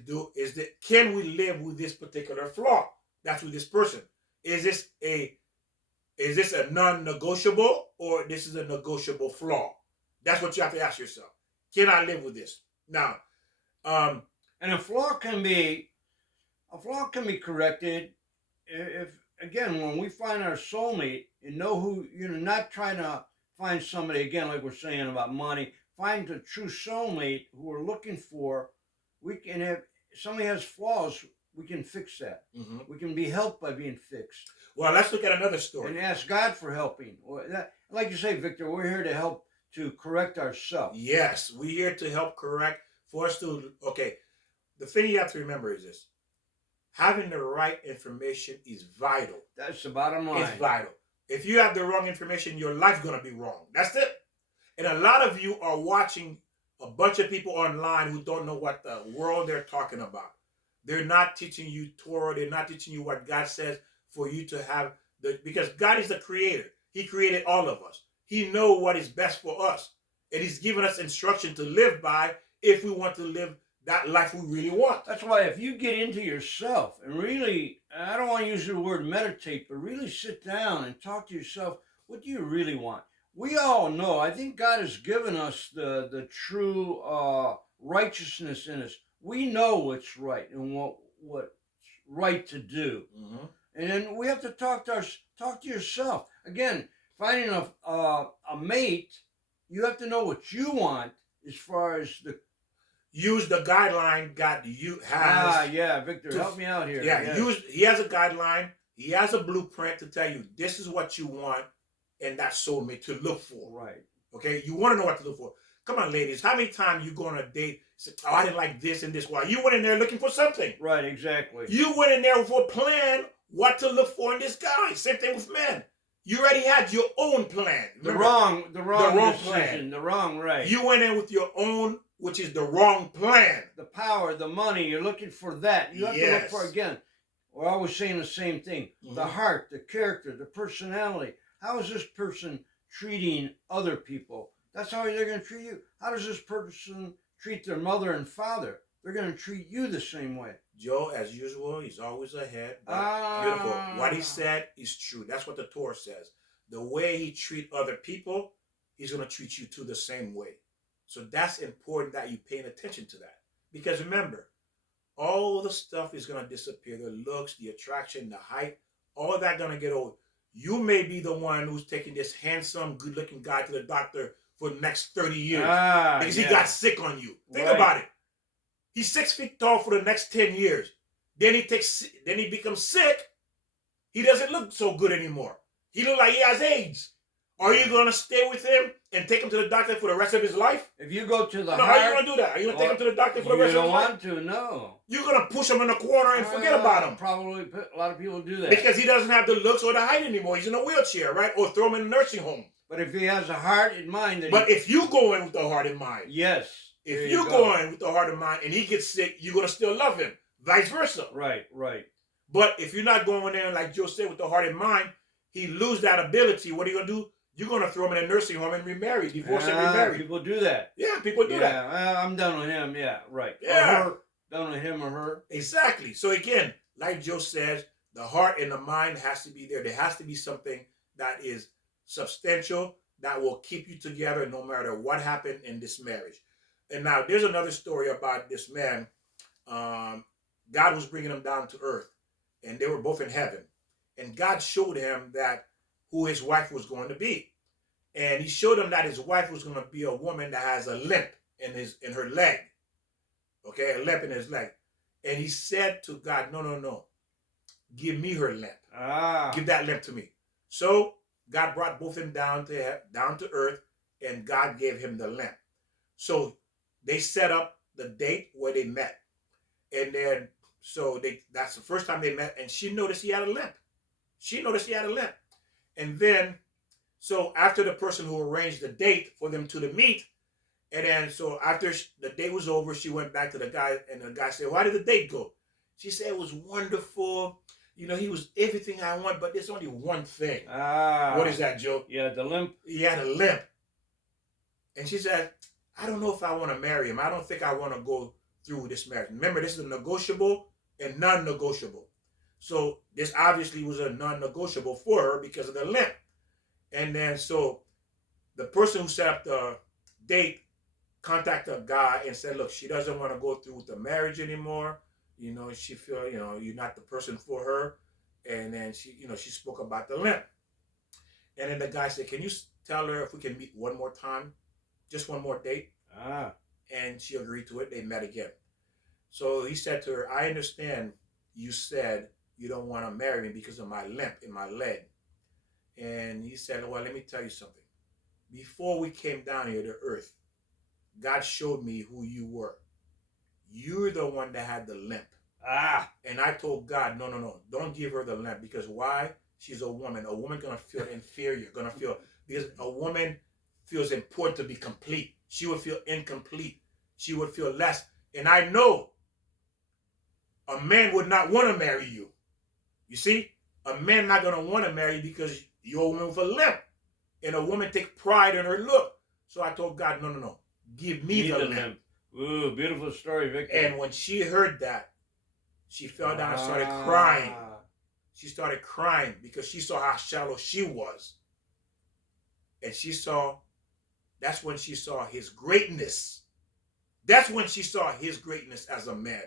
that can we live with this particular flaw? That's with this person. Is this a non-negotiable, or this is a negotiable flaw? That's what you have to ask yourself. Can I live with this? Now, and a flaw can be corrected if, again, when we find our soulmate and know who, not trying to find somebody, again, like we're saying about money, find the true soulmate who we're looking for. We can have, somebody has flaws, we can fix that. Hmm. We can be helped by being fixed. Well, let's look at another story. And ask God for helping. Like you say, Victor, we're here to help to correct ourselves. Yes, we're here to help correct, for us to, okay, the thing you have to remember is this. Having the right information is vital. That's the bottom line. It's vital. If you have the wrong information, your life's going to be wrong. That's it. And a lot of you are watching a bunch of people online who don't know what the world they're talking about. They're not teaching you Torah. They're not teaching you what God says for you to have because God is the creator. He created all of us. He knows what is best for us. And he's given us instruction to live by if we want to live that life we really want. That's why if you get into yourself and really, I don't want to use the word meditate, but really sit down and talk to yourself, what do you really want? We all know, I think God has given us the true righteousness in us. We know what's right and what's right to do. Mm-hmm. And then we have to talk to yourself. Again, finding a mate, you have to know what you want as far as the use the guideline God has. Yeah, Victor, help me out here. Yeah, he has a guideline. He has a blueprint to tell you this is what you want, and that soulmate to look for. Right. Okay, you want to know what to look for. Come on, ladies. How many times you go on a date? Say, oh, I didn't like this and this. Why? You went in there looking for something. Right. Exactly. You went in there with a plan what to look for in this guy. Same thing with men. You already had your own plan. The Remember, wrong decision, plan. The wrong right. You went in with your own, which is the wrong plan. The power, the money, you're looking for that. You have to look for, again, we're always saying the same thing. Mm-hmm. The heart, the character, the personality. How is this person treating other people? That's how they're going to treat you. How does this person treat their mother and father? They're going to treat you the same way. Joe, as usual, he's always ahead. Beautiful. What he said is true. That's what the Torah says. The way he treats other people, he's going to treat you too the same way. So that's important that you're paying attention to that. Because remember, all the stuff is going to disappear. The looks, the attraction, the height, all of that going to get old. You may be the one who's taking this handsome, good-looking guy to the doctor for the next 30 years. Because he got sick on you. Think about it. He's 6 feet tall for the next 10 years. Then he becomes sick. He doesn't look so good anymore. He looks like he has AIDS. Are you going to stay with him and take him to the doctor for the rest of his life? If you go to the heart... No, how are you going to do that? Are you going to take him to the doctor for the rest of his life? You don't want to, no. You're going to push him in a corner and forget about him. Probably a lot of people do that. Because he doesn't have the looks or the height anymore. He's in a wheelchair, right? Or throw him in a nursing home. But if he has a heart in mind... But if you go in with the heart in mind... Yes. If you go in with the heart in mind and he gets sick, you're going to still love him. Vice versa. Right. But if you're not going there, like Joe said, with the heart in mind, he lose that ability. What are you going to do? You're going to throw him in a nursing home and remarry, divorce and remarry. People do that. Yeah, people do that. Yeah, I'm done with him. Yeah, right. Yeah. Or her, done with him or her. Exactly. So again, like Joe says, the heart and the mind has to be there. There has to be something that is substantial that will keep you together no matter what happened in this marriage. And now there's another story about this man. God was bringing him down to earth, and they were both in heaven. And God showed him that who his wife was going to be. And he showed him that his wife was going to be a woman that has a limp in her leg. Okay, a limp in his leg. And he said to God, no. Give me her limp. Give that limp to me. So God brought both of them down to earth, and God gave him the limp. So they set up the date where they met. And then, that's the first time they met, and she noticed he had a limp. And then, so after the person who arranged the date for them to meet, and then, so after the date was over, she went back to the guy, and the guy said, "Why did the date go?" She said, "It was wonderful. You know, he was everything I want, but there's only one thing." What is that, Joe? Yeah, the limp. He had a limp. And she said, "I don't know if I want to marry him. I don't think I want to go through with this marriage." Remember, this is a negotiable and non-negotiable. So this obviously was a non-negotiable for her because of the limp. And then so the person who set up the date contacted a guy and said, "Look, she doesn't want to go through with the marriage anymore. You know, she feel, you're not the person for her." And then she spoke about the limp. And then the guy said, "Can you tell her if we can meet one more time? Just one more date?" And she agreed to it. They met again. So he said to her, "I understand you said you don't want to marry me because of my limp in my leg. And he said, well, let me tell you something. Before we came down here to earth, God showed me who you were. You're the one that had the limp. Ah. And I told God, no, no, no, don't give her the limp. Because why? She's a woman. A woman gonna feel inferior, gonna feel, because a woman feels important to be complete. She would feel incomplete. She would feel less. And I know a man would not want to marry you. You see? A man not gonna want to marry you because you're a woman with a limp. And a woman take pride in her look. So I told God, no, no, no. Give me the limp. Ooh, beautiful story, Victor. And when she heard that, she fell down and started crying. She started crying because she saw how shallow she was. And that's when she saw his greatness. That's when she saw his greatness as a man.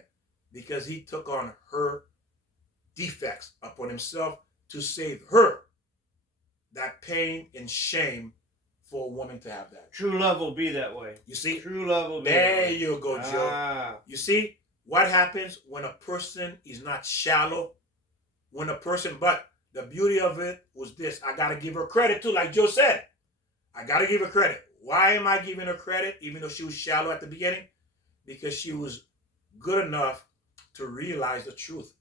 Because he took on her defects upon himself to save her. That pain and shame for a woman to have that. True love will be that way. You see? True love will be there that way. You go, Joe. You see what happens when a person is not shallow? When a person, but the beauty of it was this. I got to give her credit too, like Joe said. I got to give her credit. Why am I giving her credit, even though she was shallow at the beginning? Because she was good enough to realize the truth.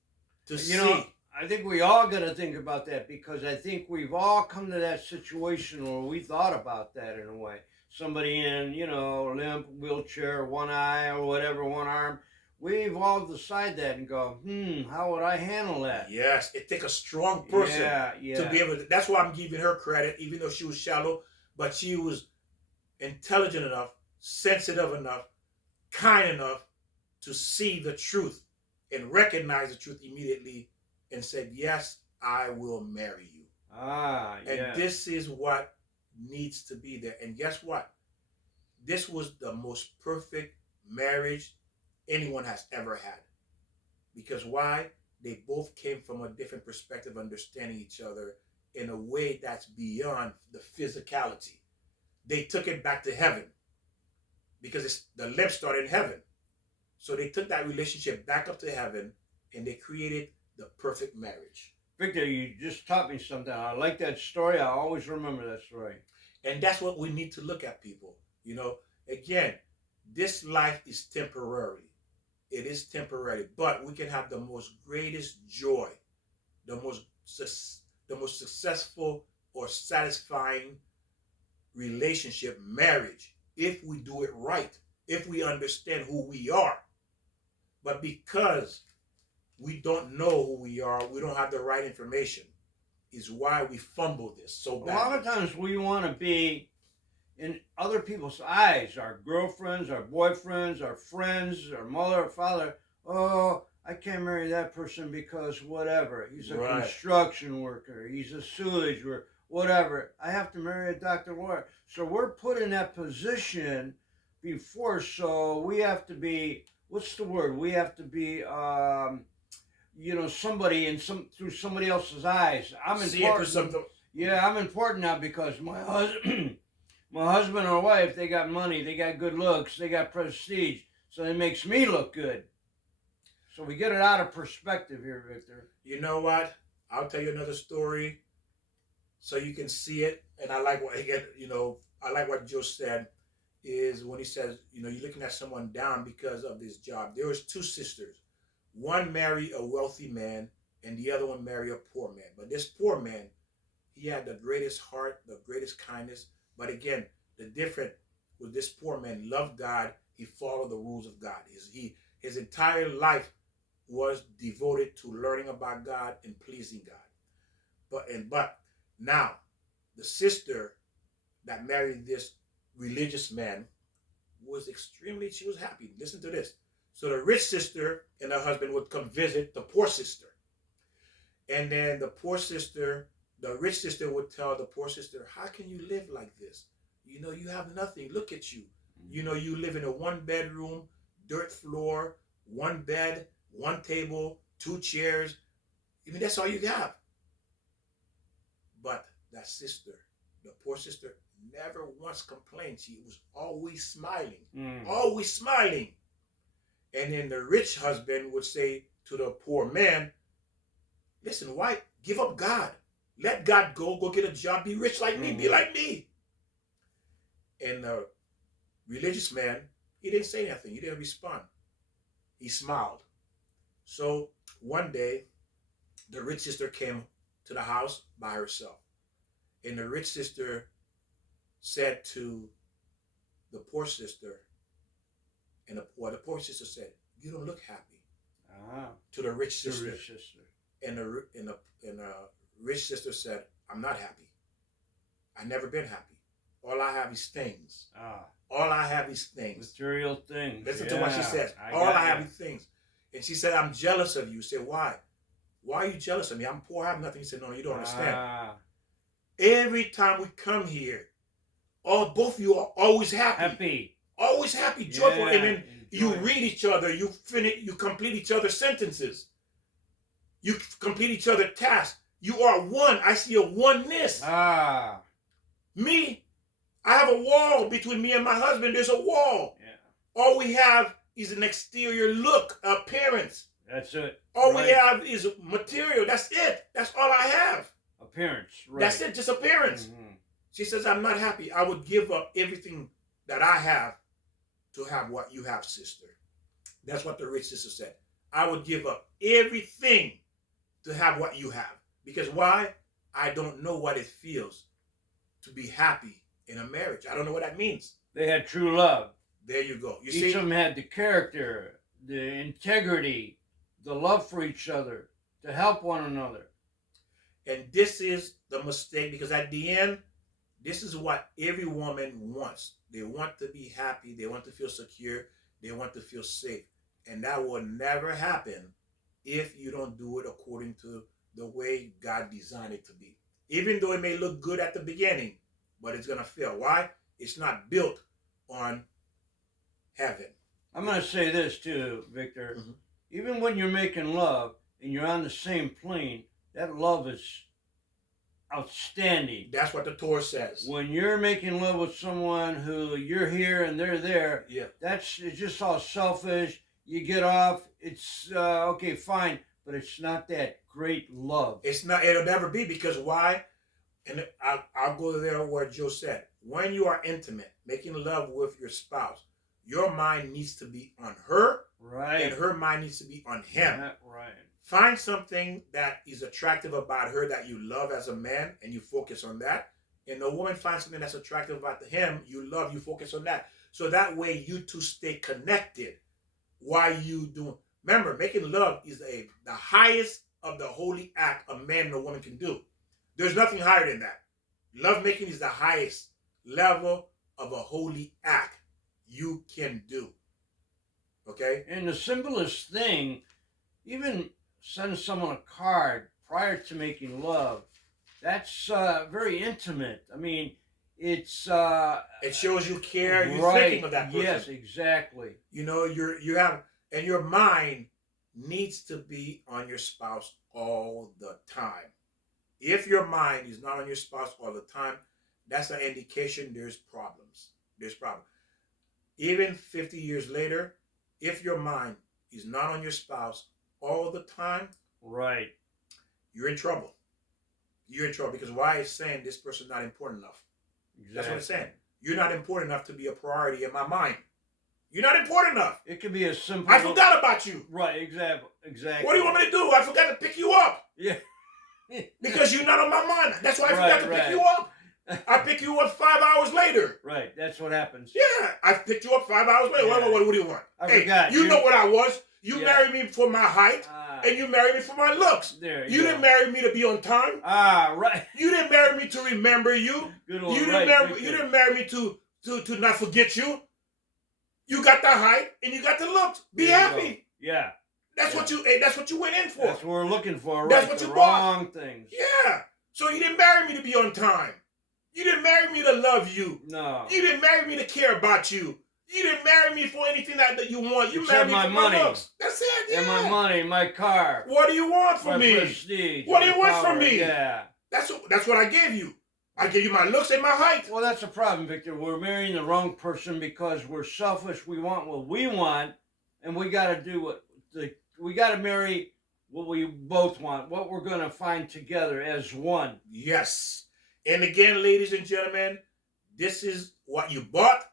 You know, I think we all got to think about that, because I think we've all come to that situation where we thought about that in a way. Somebody in, limp, wheelchair, one eye or whatever, one arm. We've all decided that and go, how would I handle that? Yes, it takes a strong person to be able to. That's why I'm giving her credit, even though she was shallow, but she was intelligent enough, sensitive enough, kind enough to see the truth and recognize the truth immediately and said, yes, I will marry you. And this is what needs to be there. And guess what? This was the most perfect marriage anyone has ever had. Because why? They both came from a different perspective, understanding each other in a way that's beyond the physicality. They took it back to heaven because the limp started in heaven. So they took that relationship back up to heaven and they created the perfect marriage. Victor, you just taught me something. I like that story. I always remember that story. And that's what we need to look at, people. Again, this life is temporary. It is temporary, but we can have the most greatest joy, the most successful or satisfying relationship, marriage, if we do it right, if we understand who we are. But because we don't know who we are, we don't have the right information, is why we fumble this so badly. A lot of times we want to be in other people's eyes, our girlfriends, our boyfriends, our friends, our mother or father. Oh, I can't marry that person because whatever. He's a construction worker. He's a sewage worker, whatever. I have to marry a doctor, lawyer. So we're put in that position before, so we have to be, what's the word? We have to be, somebody through somebody else's eyes. I'm important. Yeah, I'm important now because my husband or wife, they got money, they got good looks, they got prestige, so it makes me look good. So we get it out of perspective here, Victor. You know what? I'll tell you another story so you can see it. And I like what Joe said is when he says, you're looking at someone down because of this job. There was two sisters. One married a wealthy man and the other one married a poor man. But this poor man, he had the greatest heart, the greatest kindness. But again, the difference with this poor man loved God. He followed the rules of God. His entire life was devoted to learning about God and pleasing God. But now, the sister that married this religious man she was happy. Listen to this. So the rich sister and her husband would come visit the poor sister. And then the rich sister would tell the poor sister, how can you live like this? You have nothing. Look at you. You live in a 1-bedroom, dirt floor, 1 bed, 1 table, 2 chairs. That's all you have. But that sister, the poor sister, never once complained. She was always smiling. Always smiling. And then the rich husband would say to the poor man, listen, why give up God? Let God go get a job, be rich like me, be like me. And the religious man, he didn't say anything. He didn't respond. He smiled. So one day, the rich sister came to the house by herself. And the rich sister said to the poor sister, and the poor sister said, "You don't look happy." To the rich sister. The rich sister. And the rich sister said, "I'm not happy. I've never been happy. All I have is things. All I have is things. Material things." Listen to what she says. All I have is things. And she said, "I'm jealous of you." You say, "Why? Why are you jealous of me? I'm poor. I have nothing." He said, "No, you don't understand. Every time we come here, both of you are always happy. Always happy, joyful, and then you read each other, you complete each other's sentences. You complete each other's tasks. You are one. I see a oneness. Me, I have a wall between me and my husband. There's a wall. All we have is an exterior look, appearance. That's it. All we have is material. That's it. That's all I have. Appearance. Right. That's it, just appearance. She says, "I'm not happy. I would give up everything that I have to have what you have, sister." That's what the rich sister said. "I would give up everything to have what you have." Because why? I don't know what it feels to be happy in a marriage. I don't know what that means. They had true love. There you go. You Each see? of them had the character, the integrity, the love for each other, to help one another. And this is the mistake, because at the end, this is what every woman wants. They want to be happy. They want to feel secure. They want to feel safe. And that will never happen if you don't do it according to the way God designed it to be. Even though it may look good at the beginning, but it's going to fail. Why? It's not built on heaven. I'm going to say this too, Victor. Even when you're making love and you're on the same plane, that love is outstanding. That's what the Torah says. When you're making love with someone who you're here and they're there, it's just all selfish. You get off, it's okay, fine, but it's not that great love. It's not. It'll never be, because why? And I'll go there where Joe said, when you are intimate, making love with your spouse, your mind needs to be on her, right, and her mind needs to be on him. Right. Find something that is attractive about her that you love as a man, and you focus on that. And the woman finds something that's attractive about him, you love, you focus on that. So that way you two stay connected. Why you doing? Remember, making love is the highest of the holy act a man and a woman can do. There's nothing higher than that. Love making is the highest level of a holy act you can do. Okay? And the simplest thing, even sending someone a card prior to making love, that's very intimate. I mean, it's it shows you care. You're thinking of that person. Yes, exactly. You know, you have, and your mind needs to be on your spouse all the time. If your mind is not on your spouse all the time, that's an indication there's problems. There's problems. Even 50 years later, if your mind is not on your spouse all the time, right, you're in trouble. You're in trouble, because why? It's saying this person's not important enough. Exactly. That's what it's saying. You're not important enough to be a priority in my mind. You're not important enough. It could be a simple. I forgot about you. Right, exactly. What do you want me to do? I forgot to pick you up. Yeah. Because you're not on my mind. That's why I forgot to pick you up. I pick you up 5 hours later. Right, that's what happens. Yeah, I picked you up 5 hours later. Yeah. What do you want? I forgot. You know what I was. You married me for my height, and you married me for my looks. You didn't marry me to be on time. Right. You didn't marry me to remember you. Good old you didn't marry me to not forget you. You got the height and you got the looks. Be happy. Yeah. That's what you went in for. That's what we're looking for, right? That's what you bought. Wrong things. Yeah. So you didn't marry me to be on time. You didn't marry me to love you. No. You didn't marry me to care about you. You didn't marry me for anything that you want. You Except married me for my looks. That's it. Yeah. And my money, my car. What do you want from me? Prestige. What do you want from me? Yeah. That's what I gave you. I gave you my looks and my height. Well, that's the problem, Victor. We're marrying the wrong person because we're selfish. We want what we want, and we got to do we got to marry what we both want, what we're going to find together as one. Yes. And again, ladies and gentlemen, this is what you bought.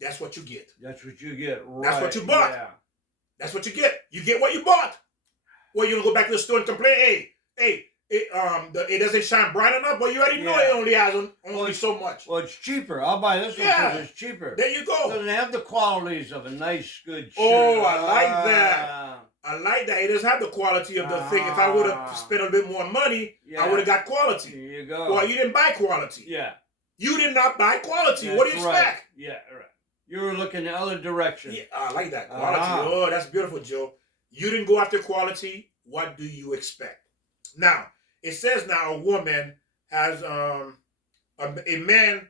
That's what you get. That's what you get. Right. That's what you bought. Yeah. That's what you get. You get what you bought. Well, you don't go back to the store and complain, hey, it doesn't shine bright enough. Well, you already know it only has only so much. Well, it's cheaper. I'll buy this one because it's cheaper. There you go. It doesn't have the qualities of a nice, good shirt. Oh, I like that. I like that. It doesn't have the quality of the thing. If I would have spent a bit more money, I would have got quality. There you go. Well, you didn't buy quality. Yeah. You did not buy quality. What do you expect? Right. Yeah, right. You were looking the other direction. Yeah, I like that. Quality. Oh, that's beautiful, Joe. You didn't go after quality. What do you expect? Now, it says now a woman has a man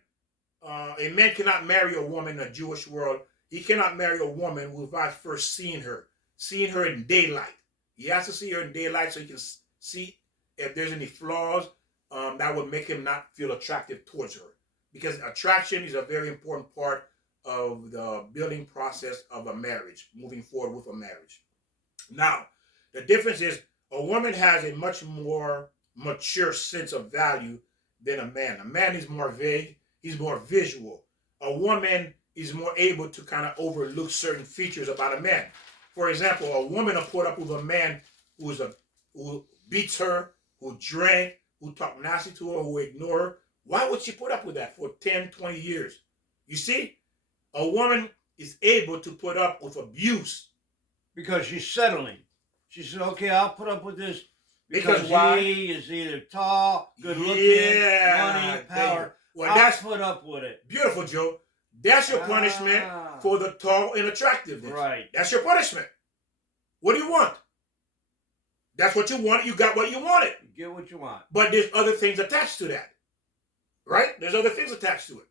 cannot marry a woman in a Jewish world. He cannot marry a woman without first seeing her in daylight. He has to see her in daylight so he can see if there's any flaws that would make him not feel attractive towards her. Because attraction is a very important part of the building process of a marriage, moving forward with a marriage. Now, the difference is a woman has a much more mature sense of value than a man. A man is more vague. He's more visual. A woman is more able to kind of overlook certain features about a man. For example, a woman will put up with a man who beats her, who drank, who talk nasty to her, who ignore her. Why would she put up with that for 10, 20 years? You see, a woman is able to put up with abuse. Because she's settling. She said, okay, I'll put up with this because why? He is either tall, good looking, money, power. Well, I'll put up with it. Beautiful, Joe. That's your punishment for the tall and attractiveness. Right. That's your punishment. What do you want? That's what you want. You got what you wanted. You get what you want. But there's other things attached to that. Right? There's other things attached to it.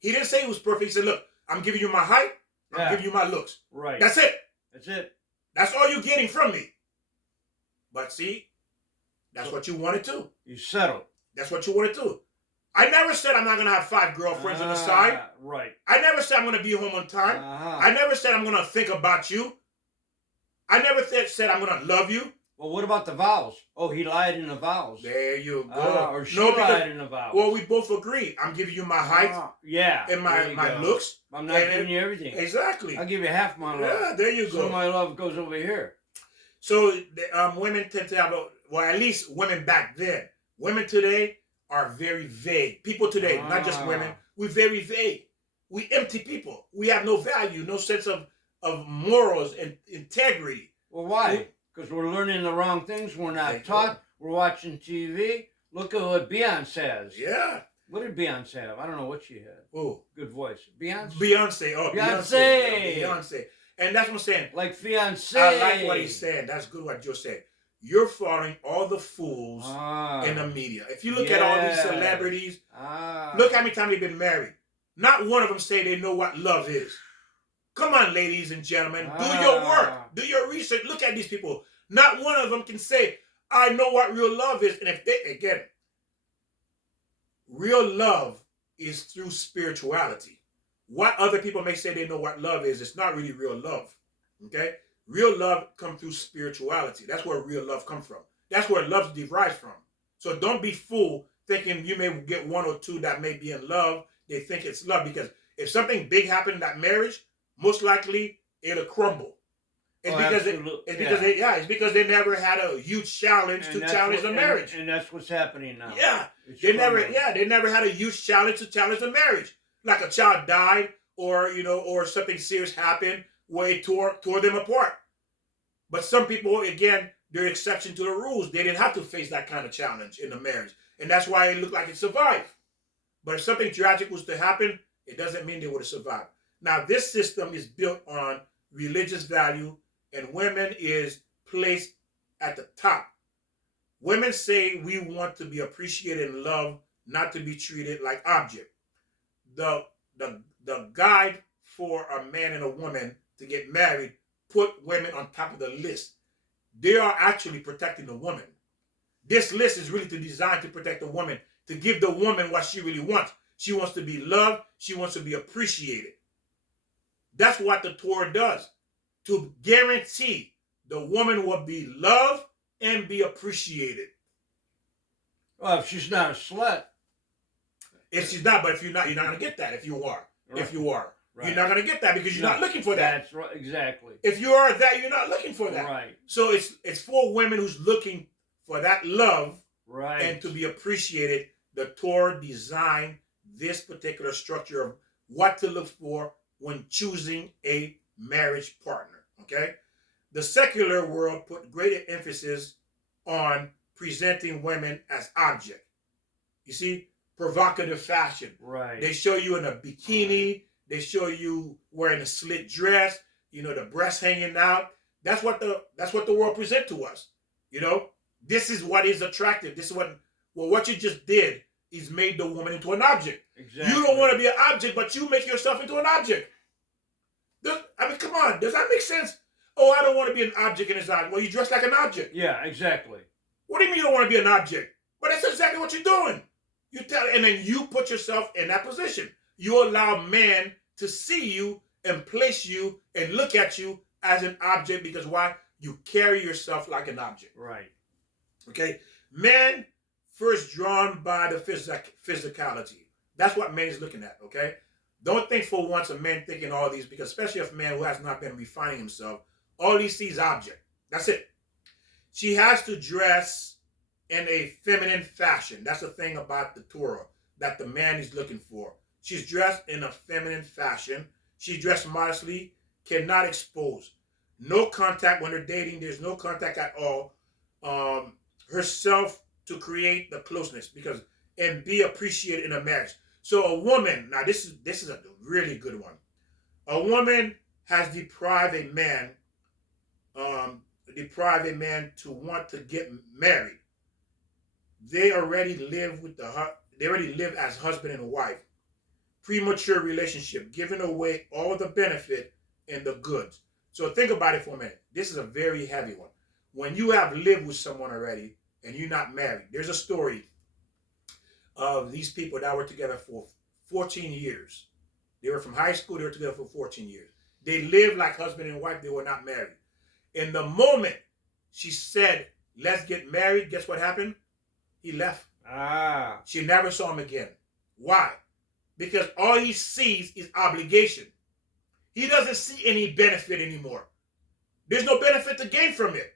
He didn't say it was perfect. He said, look, I'm giving you my height. I'm giving you my looks. Right. That's it. That's it. That's all you're getting from me. But see, that's what you wanted to. You settled. That's what you wanted to. I never said I'm not going to have 5 girlfriends on the side. Right. I never said I'm going to be home on time. I never said I'm going to think about you. I never said I'm going to love you. Well, what about the vows? Oh, he lied in the vows. There you go. Or she lied in the vows. Well, we both agree. I'm giving you my height. And my looks. I'm not giving you everything. Exactly. I'll give you half my love. Yeah, there you go. So my love goes over here. So women tend to have at least women back then. Women today are very vague. People today, not just women, we're very vague. We empty people. We have no value, no sense of morals and integrity. Well, why? Because we're learning the wrong things. We're not taught. We're watching TV. Look at what Beyonce has. Yeah. What did Beyonce have? I don't know what she had. Oh. Good voice. Beyonce? Beyonce. Oh, Beyonce. Beyonce. And that's what I'm saying. Like fiancé. I like what he's saying. That's good what Joe said. You're following all the fools in the media. If you look at all these celebrities, look how many times they've been married. Not one of them say they know what love is. Come on, ladies and gentlemen. Do your work. Do your research. Look at these people. Not one of them can say, I know what real love is. And if they, again, real love is through spirituality. What other people may say they know what love is, it's not really real love. Okay? Real love comes through spirituality. That's where real love comes from. That's where love derives from. So don't be fooled thinking you may get 1 or 2 that may be in love. They think it's love, because if something big happened in that marriage, most likely it'll crumble. It's because they never had a huge challenge to challenge the marriage. And that's what's happening now. Yeah. They never had a huge challenge to challenge the marriage. Like a child died, or something serious happened where it tore them apart. But some people, again, they're exception to the rules. They didn't have to face that kind of challenge in the marriage. And that's why it looked like it survived. But if something tragic was to happen, it doesn't mean they would have survived. Now, this system is built on religious value, and women is placed at the top. Women say we want to be appreciated and loved, not to be treated like object. The guide for a man and a woman to get married put women on top of the list. They are actually protecting the woman. This list is really designed to protect the woman, to give the woman what she really wants. She wants to be loved. She wants to be appreciated. That's what the Torah does, to guarantee the woman will be loved and be appreciated. Well, if she's not a slut. If she's not, but if you're not going to get that if you are. Right. If you are. Right. You're not going to get that because you're not looking for that. That's right, exactly. If you are that, you're not looking for that. Right. So it's for women who's looking for that love, right, and to be appreciated. The Torah designed this particular structure of what to look for when choosing a marriage partner. Okay? The secular world put greater emphasis on presenting women as object. You see, provocative fashion. Right. They show you in a bikini. Right. They show you wearing a slit dress. You know, the breasts hanging out. That's what the world present to us. You know, this is what is attractive. This is what you just did is made the woman into an object. Exactly. You don't want to be an object, but you make yourself into an object. I mean, come on. Does that make sense? Oh, I don't want to be an object in his eyes. Well, you dress like an object. Yeah, exactly. What do you mean you don't want to be an object? But that's exactly what you're doing. And then you put yourself in that position. You allow man to see you and place you and look at you as an object because why? You carry yourself like an object. Right. Okay? Man first drawn by the physicality. That's what man is looking at, okay? Don't think for once a man thinking all these, because especially if a man who has not been refining himself, all he sees object. That's it. She has to dress in a feminine fashion. That's the thing about the Torah that the man is looking for. She's dressed in a feminine fashion. She dressed modestly, cannot expose. No contact when they're dating. There's no contact at all. Herself to create the closeness and be appreciated in a marriage. So a woman, now this is a really good one. A woman has deprived a man to want to get married. They already live as husband and wife. Premature relationship, giving away all the benefit and the goods. So think about it for a minute. This is a very heavy one. When you have lived with someone already and you're not married, there's a story of these people that were together for 14 years. They were from high school, they were together for 14 years. They lived like husband and wife, they were not married. In the moment she said, let's get married, guess what happened? He left. She never saw him again. Why? Because all he sees is obligation. He doesn't see any benefit anymore. There's no benefit to gain from it.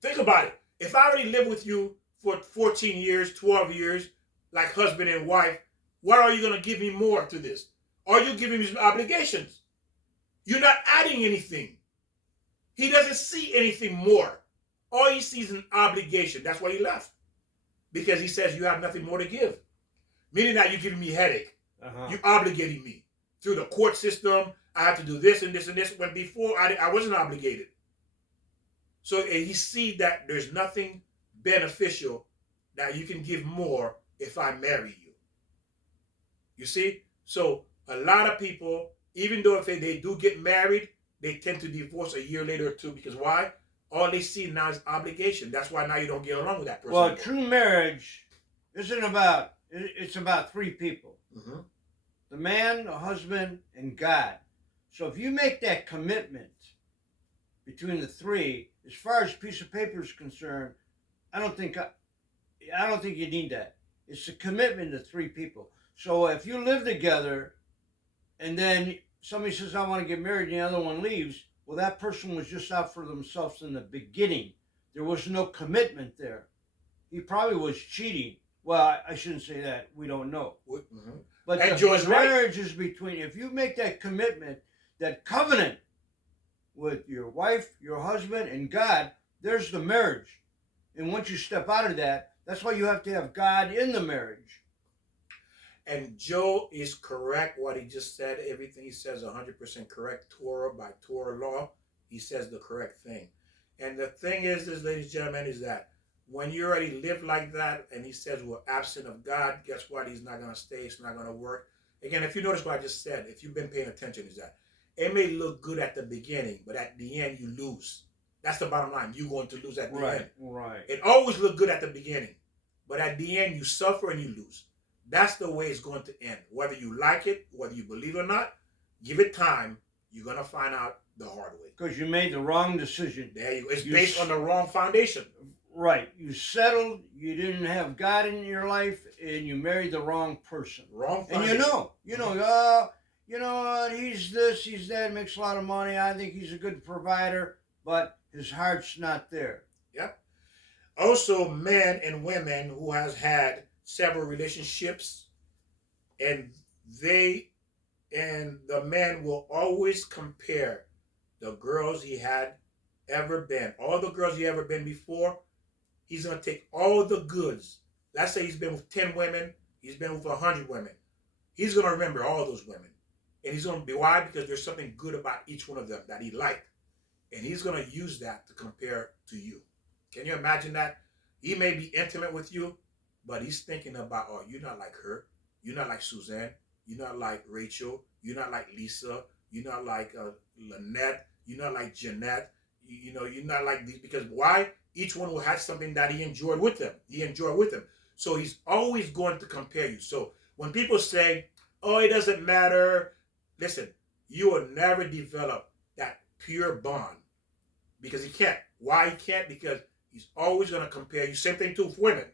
Think about it. If I already lived with you for 14 years, 12 years, like husband and wife, what are you going to give me more to this? Are you giving me obligations? You're not adding anything. He doesn't see anything more. All he sees is an obligation. That's why he left. Because he says you have nothing more to give. Meaning that you're giving me headache. You're obligating me. Through the court system, I have to do this and this and this. When before, I wasn't obligated. So he sees that there's nothing beneficial that you can give more if I marry you. You see? So a lot of people, even though if they do get married, they tend to divorce a year later or two. Because why? All they see now is obligation. That's why now you don't get along with that person. Well, true marriage isn't about, it's about three people. Mm-hmm. The man, the husband, and God. So if you make that commitment between the three, as far as a piece of paper is concerned, I don't think you need that. It's a commitment to three people. So if you live together and then somebody says, I want to get married, and the other one leaves, well, that person was just out for themselves in the beginning. There was no commitment there. He probably was cheating. Well, I shouldn't say that. We don't know. Mm-hmm. But the marriage is between, if you make that commitment, that covenant with your wife, your husband, and God, there's the marriage. And once you step out of that, that's why you have to have God in the marriage. And Joe is correct what he just said. Everything he says 100% correct. Torah by Torah law, he says the correct thing. And the thing is, ladies and gentlemen, is that when you already live like that and he says we're absent of God, guess what? He's not going to stay. It's not going to work. Again, if you notice what I just said, if you've been paying attention, is that it may look good at the beginning, but at the end you lose. That's the bottom line. You're going to lose at the end. Right. It always looked good at the beginning, but at the end you suffer and you lose. That's the way it's going to end. Whether you like it, whether you believe it or not, give it time. You're going to find out the hard way. Because you made the wrong decision. There you go. It's You based s- on the wrong foundation. Right. You settled. You didn't have God in your life, and you married the wrong person. Wrong And foundation. you know what? He's this, he's that, makes a lot of money. I think he's a good provider, but his heart's not there. Yep. Also, men and women who has had several relationships, and the man will always compare the girls he had ever been, all the girls he ever been before. He's gonna take all the goods. Let's say he's been with 10 women, he's been with 100 women. He's gonna remember all those women, and he's gonna be why? Because there's something good about each one of them that he liked, and he's gonna use that to compare to you. Can you imagine that? He may be intimate with you, but he's thinking about, oh, you're not like her. You're not like Suzanne. You're not like Rachel. You're not like Lisa. You're not like Lynette. You're not like Jeanette. You're not like these. Because why? Each one will have something that he enjoyed with them. So he's always going to compare you. So when people say, oh, it doesn't matter, listen, you will never develop that pure bond because he can't. Why he can't? Because he's always going to compare you. Same thing too with women.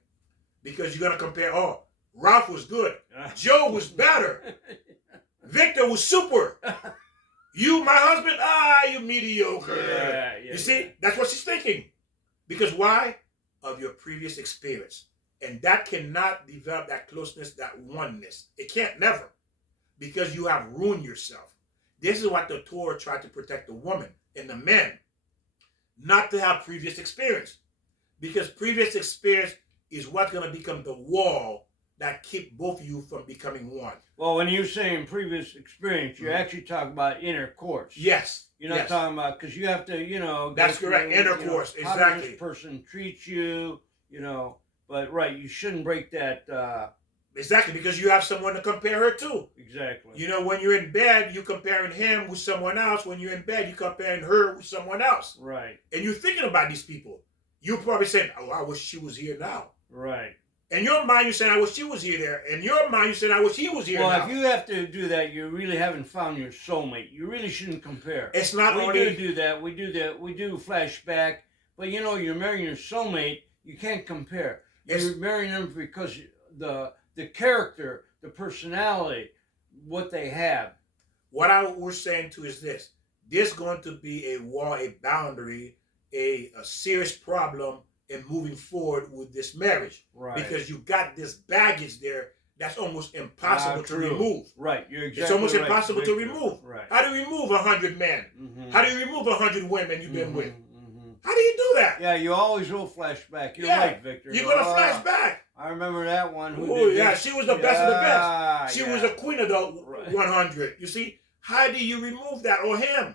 Because you're going to compare, oh, Ralph was good. Joe was better. Victor was super. You, my husband, you mediocre. Yeah, you see, that's what she's thinking. Because why? Of your previous experience. And that cannot develop that closeness, that oneness. It can't, never. Because you have ruined yourself. This is what the Torah tried to protect the woman and the men. Not to have previous experience. Because previous experience is what's going to become the wall that keep both of you from becoming one. Well, when you're saying previous experience, you're actually talking about intercourse. Yes. You're not talking about, because you have to, That's correct. Intercourse, how exactly. this person treats you, but right, you shouldn't break that. Exactly, because you have someone to compare her to. Exactly. When you're in bed, you're comparing him with someone else. When you're in bed, you're comparing her with someone else. Right. And you're thinking about these people. You're probably saying, oh, I wish she was here now. Right. In your mind, you're saying, I wish she was here there. In your mind, you're saying, I wish he was here now. Well, if you have to do that, you really haven't found your soulmate. You really shouldn't compare. It's not we only... do that. We do flashback. But, you're marrying your soulmate. You can't compare. You're marrying them because the character, the personality, what they have. What we're saying too is this. There's going to be a wall, a boundary, a serious problem in moving forward with this marriage. Right. Because you got this baggage there that's almost impossible to remove. Right. You're exactly It's almost right, impossible Victor. to remove. Right. How do you remove 100 men? Mm-hmm. How do you remove 100 women you've been with? Mm-hmm. How do you do that? Yeah, you always will flash back. You're right, Victor. You're going to flash back. I remember that one. Oh, yeah. She was the best of the best. She yeah. was a queen of the 100. You see? How do you remove that? Or him?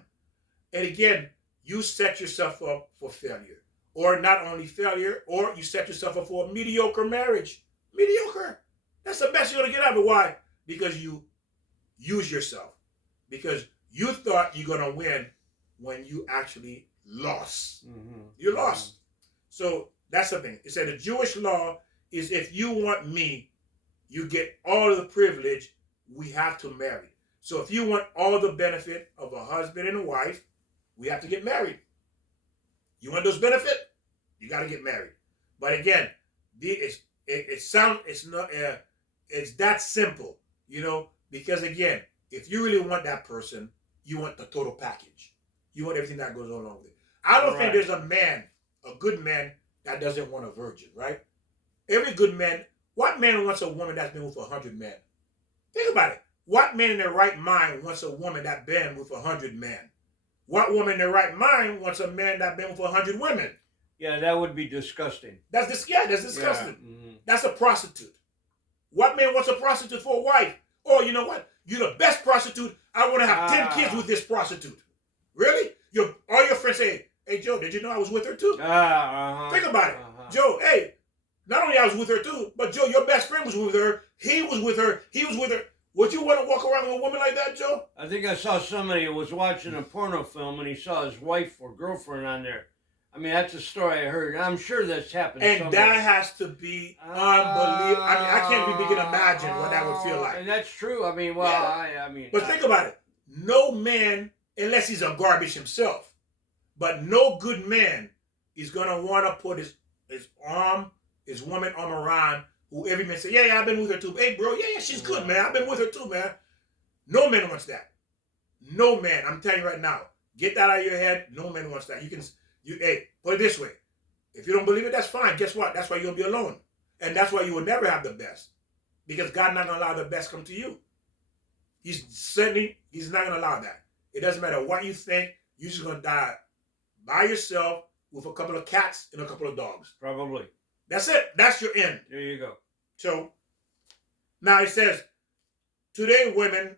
And again, you set yourself up for failure. Or not only failure, or you set yourself up for a mediocre marriage. Mediocre. That's the best you're going to get out of it. Why? Because you use yourself. Because you thought you're going to win when you actually lost. Mm-hmm. You lost. So that's the thing. It said the Jewish law is if you want me, you get all of the privilege, we have to marry. So if you want all the benefit of a husband and a wife, we have to get married. You want those benefits? You got to get married. But again, it's that simple, because again, if you really want that person, you want the total package. You want everything that goes along with it. I don't think there's a good man that doesn't want a virgin, right? Every good man, what man wants a woman that's been with 100 men? Think about it. What man in their right mind wants a woman that's been with 100 men? What woman in their right mind wants a man that's been with 100 women? Yeah, that would be disgusting. That's disgusting. Yeah. Mm-hmm. That's a prostitute. What man wants a prostitute for a wife? Oh, you know what? You're the best prostitute. I want to have 10 kids with this prostitute. Really? All your friends say, hey, Joe, did you know I was with her too? Think about it. Joe, hey, not only I was with her too, but Joe, your best friend was with her. He was with her. Would you want to walk around with a woman like that, Joe? I think I saw somebody who was watching a porno film and he saw his wife or girlfriend on there. I mean, that's a story I heard. I'm sure that's happened. And somewhere. that has to be unbelievable. I mean, I can't even begin to imagine what that would feel like. And that's true. I mean, well, yeah. I mean. But think about it. No man unless he's a garbage himself. But no good man is gonna want to put his woman arm around who every man say, yeah, I've been with her too. Hey, bro, yeah, she's good, man. I've been with her too, man. No man wants that. No man. I'm telling you right now. Get that out of your head. No man wants that. Hey, put it this way. If you don't believe it, that's fine. Guess what? That's why you'll be alone. And that's why you will never have the best. Because God's not going to allow the best come to you. He's not going to allow that. It doesn't matter what you think. You're just going to die by yourself with a couple of cats and a couple of dogs. Probably. That's it. That's your end. There you go. So, now it says, today women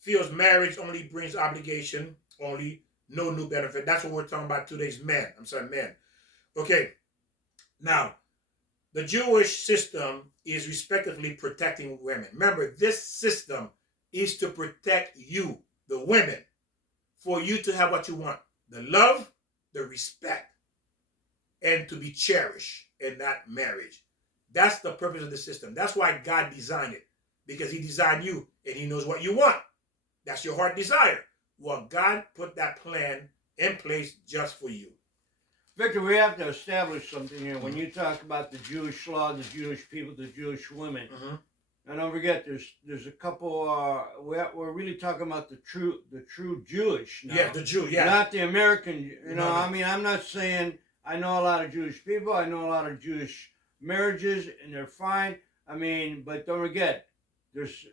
feels marriage only brings obligation, only no new benefit. That's what we're talking about today's men. I'm sorry, men. Okay. Now, the Jewish system is respectively protecting women. Remember, this system is to protect you, the women, for you to have what you want. The love, the respect, and to be cherished in that marriage. That's the purpose of the system. That's why God designed it. Because he designed you and he knows what you want. That's your heart desire. Well, God put that plan in place just for you. Victor, we have to establish something here. When you talk about the Jewish law, the Jewish people, the Jewish women, and don't forget, there's a couple. We're really talking about the true Jewish now. Yeah, the Jew. Yeah, not the American. You know, No. I mean, I'm not saying I know a lot of Jewish people. I know a lot of Jewish marriages, and they're fine. I mean, but don't forget, there's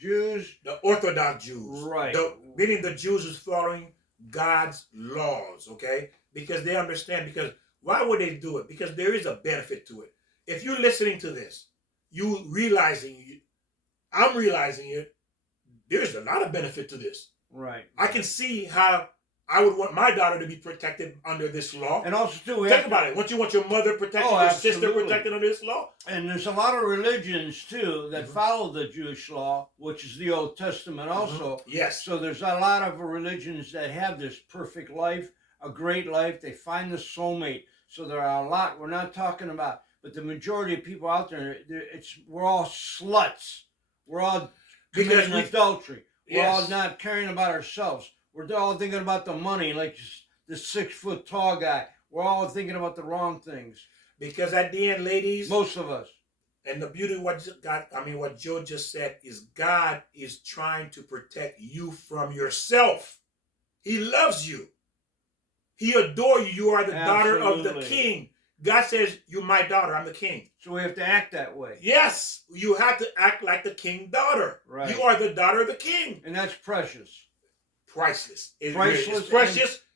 Jews, the Orthodox Jews, right? Meaning the Jews is following God's laws, okay? Because they understand. Because why would they do it? Because there is a benefit to it. If you're listening to this, I'm realizing it. There's a lot of benefit to this. Right. I can see how I would want my daughter to be protected under this law. And also, too, think about it. Once you want your mother protected, your sister protected under this law. And there's a lot of religions, too, that follow the Jewish law, which is the Old Testament also. Yes. So there's a lot of religions that have this perfect life, a great life. They find the soulmate. So there are a lot. We're not talking about, but the majority of people out there, we're all sluts. We're all committing adultery. We're all not caring about ourselves. We're all thinking about the money, like the 6 foot tall guy. We're all thinking about the wrong things. Because at the end, ladies, most of us. And the beauty of what Joe just said is God is trying to protect you from yourself. He loves you. He adores you. You are the daughter of the king. God says, you're my daughter. I'm the king. So we have to act that way. Yes. You have to act like the king's daughter. Right. You are the daughter of the king. And that's precious. Priceless. Priceless.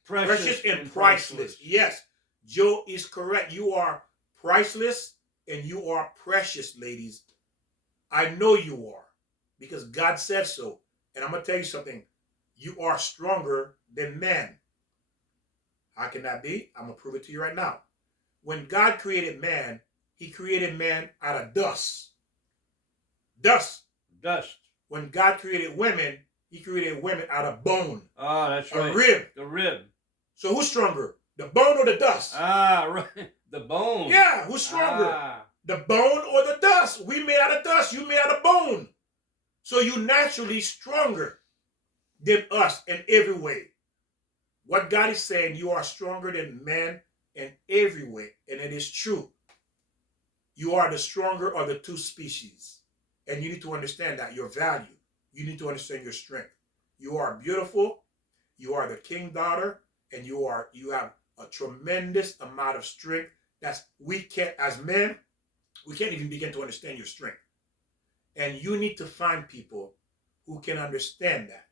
Precious and priceless. Yes. Joe is correct. You are priceless and you are precious, ladies. I know you are. Because God said so. And I'm going to tell you something. You are stronger than man. How can that be? I'm going to prove it to you right now. When God created man, he created man out of dust. Dust. When God created women, he created women out of bone. Ah, that's right. A rib. The rib. So who's stronger? The bone or the dust? Ah, right. The bone. Yeah, who's stronger? The bone or the dust? We made out of dust. You made out of bone. So you naturally stronger than us in every way. What God is saying, you are stronger than man in every way, and it is true. You are the stronger of the two species, and you need to understand that your value. You need to understand your strength. You are beautiful. You are the king's daughter, and you have a tremendous amount of strength. As men, we can't even begin to understand your strength. And you need to find people who can understand that,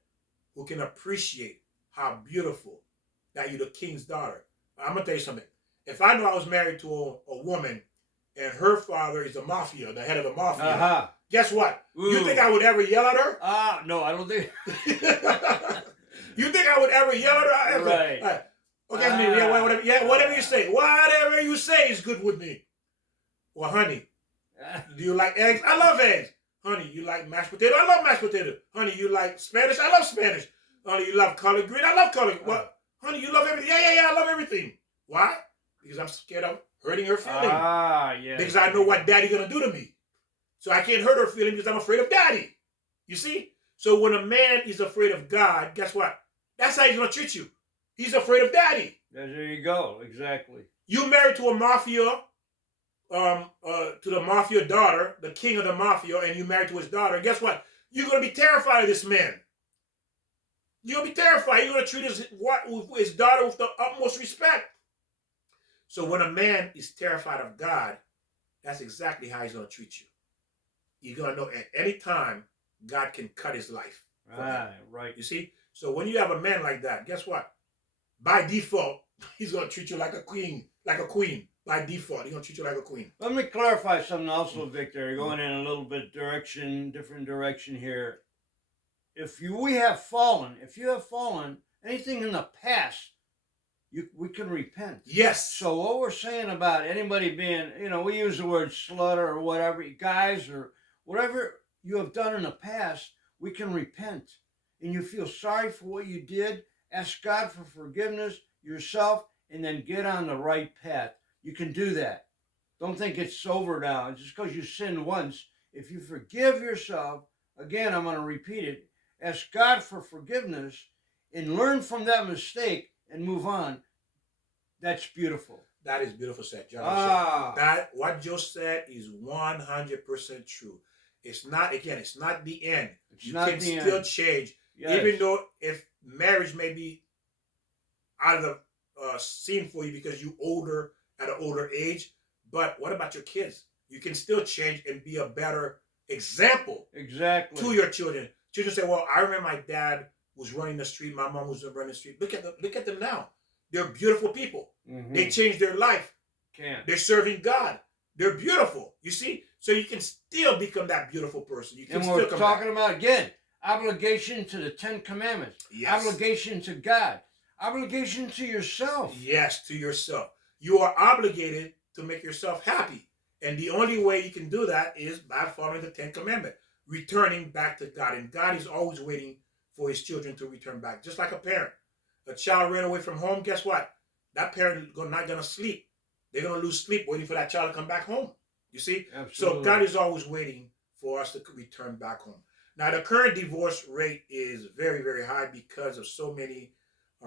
who can appreciate how beautiful that you're the king's daughter. I'm going to tell you something. If I know I was married to a woman and her father is the mafia, the head of the mafia, guess what? Ooh. You think I would ever yell at her? No, I don't think. You think I would ever yell at her? Right. Okay, whatever you say. Whatever you say is good with me. Well, honey, do you like eggs? I love eggs. Honey, you like mashed potato? I love mashed potato. Honey, you like Spanish? I love Spanish. Honey, you love collard green? I love collard green. What? Honey, you love everything? Yeah, I love everything. Why? Because I'm scared of hurting her feeling. Yeah. Because I know what daddy gonna do to me. So I can't hurt her feeling because I'm afraid of daddy. You see? So when a man is afraid of God, guess what? That's how he's gonna treat you. He's afraid of daddy. There you go. Exactly. You married to a mafia, to the mafia daughter, the king of the mafia, and you married to his daughter. Guess what? You're gonna be terrified of this man. You're gonna be terrified. You're gonna treat his daughter with the utmost respect. So when a man is terrified of God, that's exactly how he's gonna treat you. You're gonna know at any time God can cut his life. Right. You see? So when you have a man like that, guess what? By default, he's gonna treat you like a queen, By default, he's gonna treat you like a queen. Let me clarify something also, Victor. Going in a little bit different direction here. If you have fallen, anything in the past, we can repent. Yes. So what we're saying about anybody being, we use the word slut or whatever, guys or whatever you have done in the past, we can repent. And you feel sorry for what you did, ask God for forgiveness yourself, and then get on the right path. You can do that. Don't think it's over now. Just because you sinned once, if you forgive yourself, again, I'm going to repeat it, ask God for forgiveness and learn from that mistake and move on. That's beautiful. That is beautiful said, John. That what Joe said is 100% true. It's not the end. You can still change. Yes. Even though if marriage may be out of the scene for you because you're older at an older age, but what about your kids? You can still change and be a better example to your children. Children say, well, I remember my dad was running the street, my mom was running the street. Look at them now. They're beautiful people. Mm-hmm. They changed their life. They're serving God. They're beautiful. You see? So you can still become that beautiful person. You can and still we're talking about, again, obligation to the 10 Commandments. Yes. Obligation to God. Obligation to yourself. Yes, to yourself. You are obligated to make yourself happy. And the only way you can do that is by following the 10 Commandments. Returning back to God. And God is always waiting for his children to return back. Just like a parent. A child ran away from home, guess what? That parent is not going to sleep. They're going to lose sleep waiting for that child to come back home. You see? Absolutely. So God is always waiting for us to return back home. Now, the current divorce rate is very, very high because of so many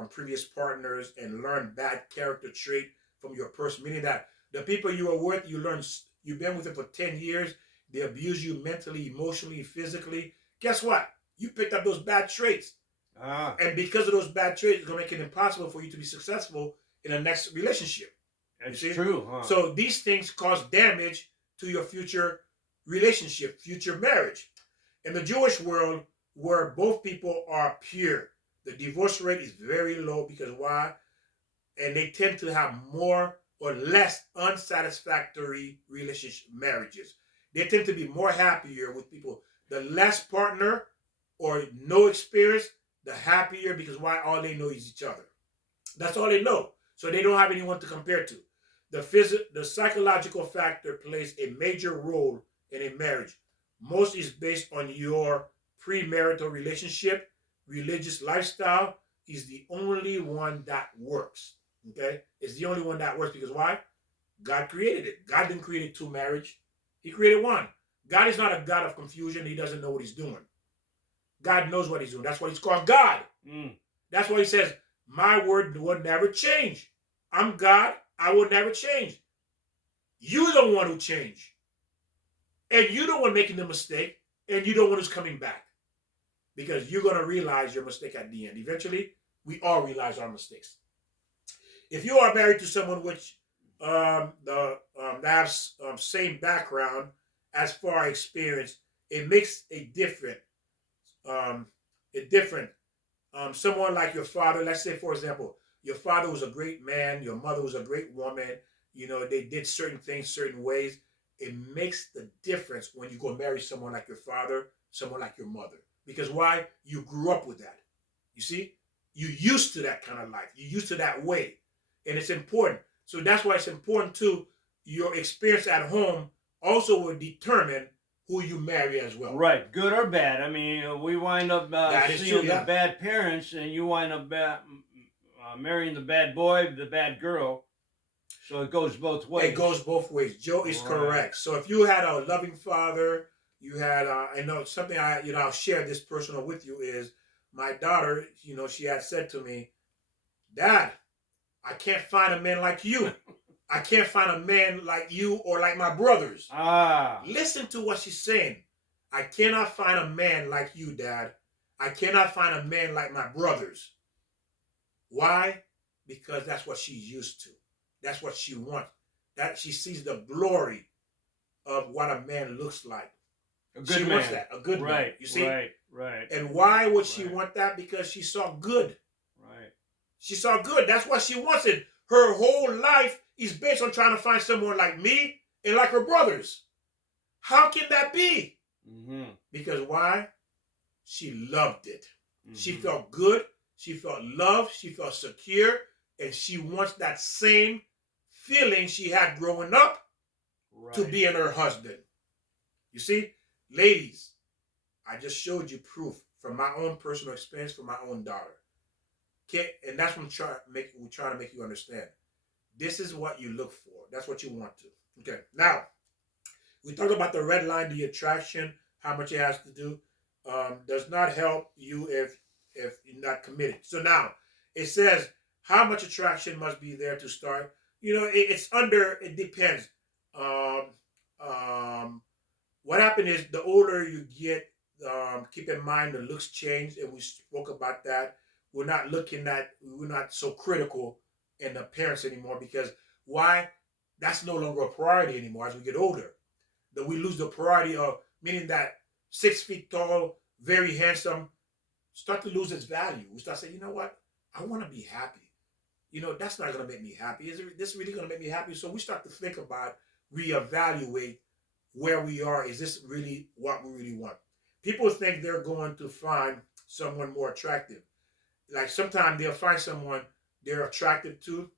previous partners and learned bad character trait from your person. Meaning that the people you are with, you've been with them for 10 years. They abuse you mentally, emotionally, physically. Guess what? You picked up those bad traits. And because of those bad traits, it's going to make it impossible for you to be successful in the next relationship. That's true. Huh? So these things cause damage to your future relationship, future marriage. In the Jewish world, where both people are pure, the divorce rate is very low because why? And they tend to have more or less unsatisfactory relationship marriages. They tend to be more happier with people. The less partner or no experience, the happier, because why? All they know is each other. That's all they know. So they don't have anyone to compare to. The psychological factor plays a major role in a marriage. Most is based on your premarital relationship. Religious lifestyle is the only one that works. Okay? It's the only one that works because why? God created it. God didn't create two marriage. He created one. God is not a God of confusion. He doesn't know what he's doing. God knows what he's doing. That's why he's called God. That's why he says, my word will never change. I'm God. I will never change. You're the one who changed. And you're the one making the mistake. And you're the one who's coming back. Because you're going to realize your mistake at the end. Eventually, we all realize our mistakes. If you are married to someone which that has same background as far as experience, it makes a different someone like your father, let's say, for example, your father was a great man, your mother was a great woman, they did certain things certain ways. It makes the difference when you go marry someone like your father, someone like your mother. Because why? You grew up with that. You see? You're used to that kind of life. You're used to that way. And it's important. So that's why it's important too. Your experience at home also will determine who you marry as well. Right, good or bad. I mean, we wind up seeing the bad parents, and you wind up marrying the bad boy, the bad girl. So it goes both ways. It goes both ways. Joe is correct. So if you had a loving father, you had, I know something I'll share this personal with you is my daughter, she had said to me, Dad, I can't find a man like you. I can't find a man like you or like my brothers. Ah. Listen to what she's saying. I cannot find a man like you, Dad. I cannot find a man like my brothers. Why? Because that's what she's used to. That's what she wants. That she sees the glory of what a man looks like. A good She man. wants that. A good man. Right. You see? Right. And why would she Right. want that? Because she saw good. Right. She saw good. That's what she wanted. Her whole life is based on trying to find someone like me and like her brothers. How can that be? Mm-hmm. Because why? She loved it. Mm-hmm. She felt good. She felt loved. She felt secure. And she wants that same feeling she had growing up to be in her husband. You see? Ladies, I just showed you proof from my own personal experience from my own daughter. Okay? And that's what we're trying to make you understand. This is what you look for. That's what you want to. Okay. Now, we talked about the red line, the attraction, how much it has to do. Does not help you if you're not committed. So now, it says how much attraction must be there to start. It depends. What happened is the older you get, keep in mind the looks change, and we spoke about that. We're not so critical in appearance anymore because why? That's no longer a priority anymore as we get older. That we lose the priority of meaning that 6 feet tall, very handsome, start to lose its value. We start saying, you know what? I want to be happy. That's not going to make me happy. Is this really going to make me happy? So we start to think about, reevaluate where we are. Is this really what we really want? People think they're going to find someone more attractive. Like sometimes they'll find someone they're attracted to,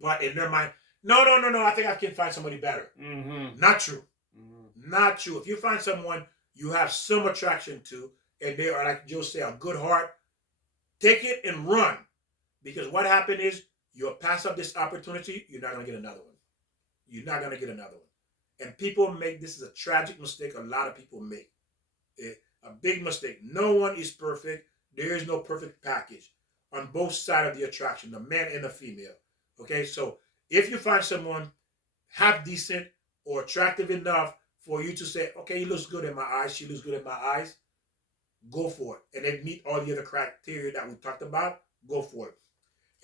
but in their mind, no, I think I can find somebody better. Mm-hmm. Not true. Mm-hmm. Not true. If you find someone you have some attraction to, and they are, like Joe said, a good heart, take it and run. Because what happened is you'll pass up this opportunity, you're not going to get another one. You're not going to get another one. And people make, this is a tragic mistake a lot of people make. A big mistake. No one is perfect. There is no perfect package on both sides of the attraction, the man and the female. Okay, so if you find someone half decent or attractive enough for you to say, okay, he looks good in my eyes, she looks good in my eyes, go for it. And they meet all the other criteria that we talked about, go for it.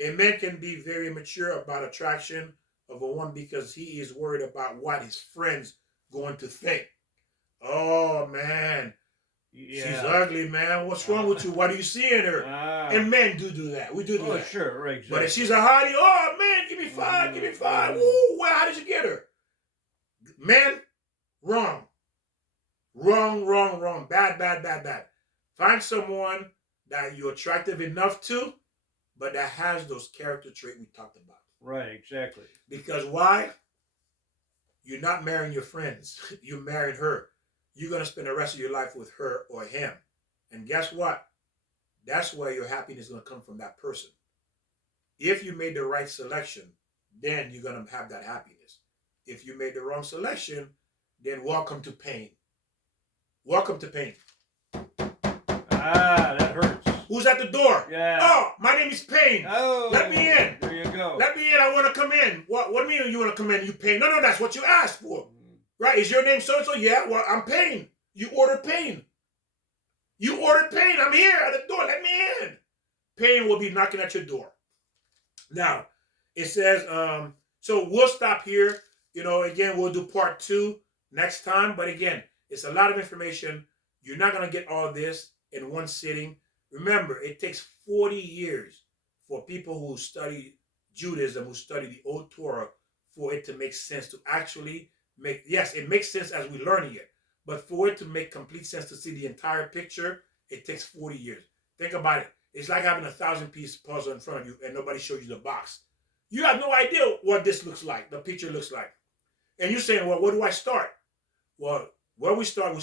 A man can be very mature about attraction of a woman because he is worried about what his friends going to think. Oh man, Yeah. she's ugly, man. What's wrong with you? What do you see in her? And men do that. We do that. Oh, sure, right. Exactly. But if she's a hottie, oh man, give me five, give me five. Ooh, well, how did you get her? Man, wrong. Wrong. Bad. Find someone that you're attractive enough to, but that has those character traits we talked about. Right, exactly. Because why? You're not marrying your friends. You married her. You're going to spend the rest of your life with her or him. And guess what? That's where your happiness is going to come from, that person. If you made the right selection, then you're going to have that happiness. If you made the wrong selection, then welcome to pain. Welcome to pain. That hurts. Who's at the door? Yeah. Oh, my name is Pain. Oh. Let me in. There you go. Let me in. I want to come in. What do you mean you want to come in? You Pain? No, that's what you asked for. Right? Is your name so-and-so? Yeah, well, I'm Pain. You ordered Pain. You ordered Pain. I'm here at the door. Let me in. Pain will be knocking at your door. Now, it says, so we'll stop here. Again, we'll do part 2 next time. But again, it's a lot of information. You're not going to get all this in one sitting. Remember, it takes 40 years for people who study Judaism, who study the Old Torah, for it to make sense, to actually make, yes, it makes sense as we're learning it, but for it to make complete sense, to see the entire picture, it takes 40 years. Think about it. It's like having a 1,000-piece puzzle in front of you and nobody shows you the box. You have no idea what this looks like, the picture looks like. And you're saying, well, where do I start? Well, where we start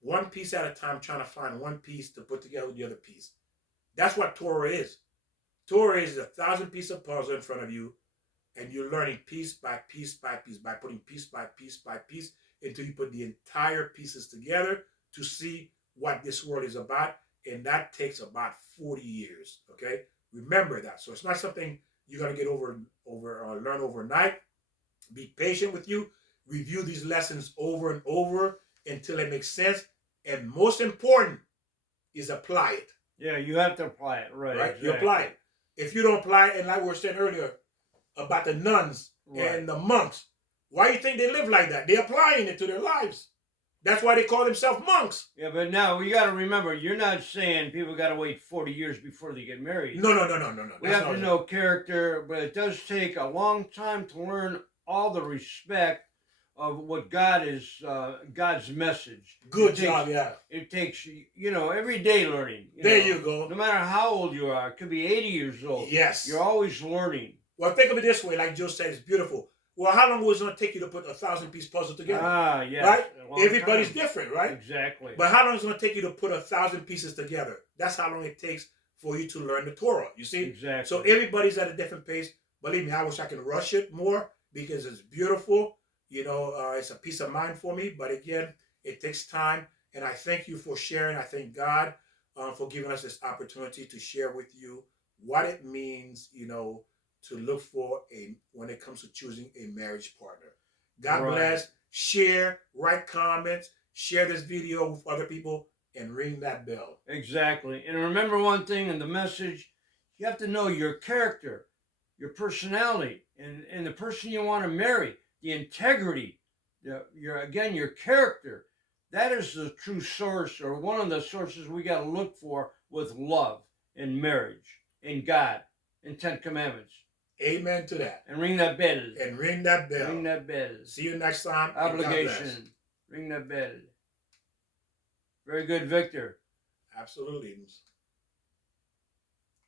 one piece at a time, trying to find one piece to put together with the other piece. That's what Torah is. Torah is a 1,000-piece puzzle in front of you, and you're learning piece by piece by piece, by putting piece by piece by piece until you put the entire pieces together to see what this world is about and that takes about 40 years. Okay, remember that. So it's not something you're gonna get learn overnight. Be patient with you. Review these lessons over and over until it makes sense. And most important is apply it. Yeah, you have to apply it, right? Right? Exactly. You apply it. If you don't apply it, and like we were saying earlier about the nuns and the monks, why do you think they live like that? They're applying it to their lives. That's why they call themselves monks. Yeah, but now we got to remember, you're not saying people got to wait 40 years before they get married. No. We have to know character, but it does take a long time to learn all the respect of what God is, God's message. Good job, yeah. It takes, everyday learning. There you go. No matter how old you are, it could be 80 years old. Yes. You're always learning. Well, think of it this way, like Joe said, it's beautiful. Well, how long was it going to take you to put a 1,000-piece puzzle together? Yes. Right? Everybody's different, right? Exactly. But how long is it going to take you to put 1,000 pieces together? That's how long it takes for you to learn the Torah, you see? Exactly. So everybody's at a different pace. Believe me, I wish I could rush it more because it's beautiful. It's a peace of mind for me. But again, it takes time. And I thank you for sharing. I thank God for giving us this opportunity to share with you what it means, to look for when it comes to choosing a marriage partner. God bless. Share, write comments, share this video with other people, and ring that bell. Exactly. And remember one thing in the message, you have to know your character, your personality, and the person you want to marry, the integrity, your character. That is the true source, or one of the sources we got to look for with love and marriage and God and 10 Commandments. Amen to that. And ring that bell. And ring that bell. Ring that bell. See you next time. Obligation. Ring that bell. Very good, Victor. Absolutely.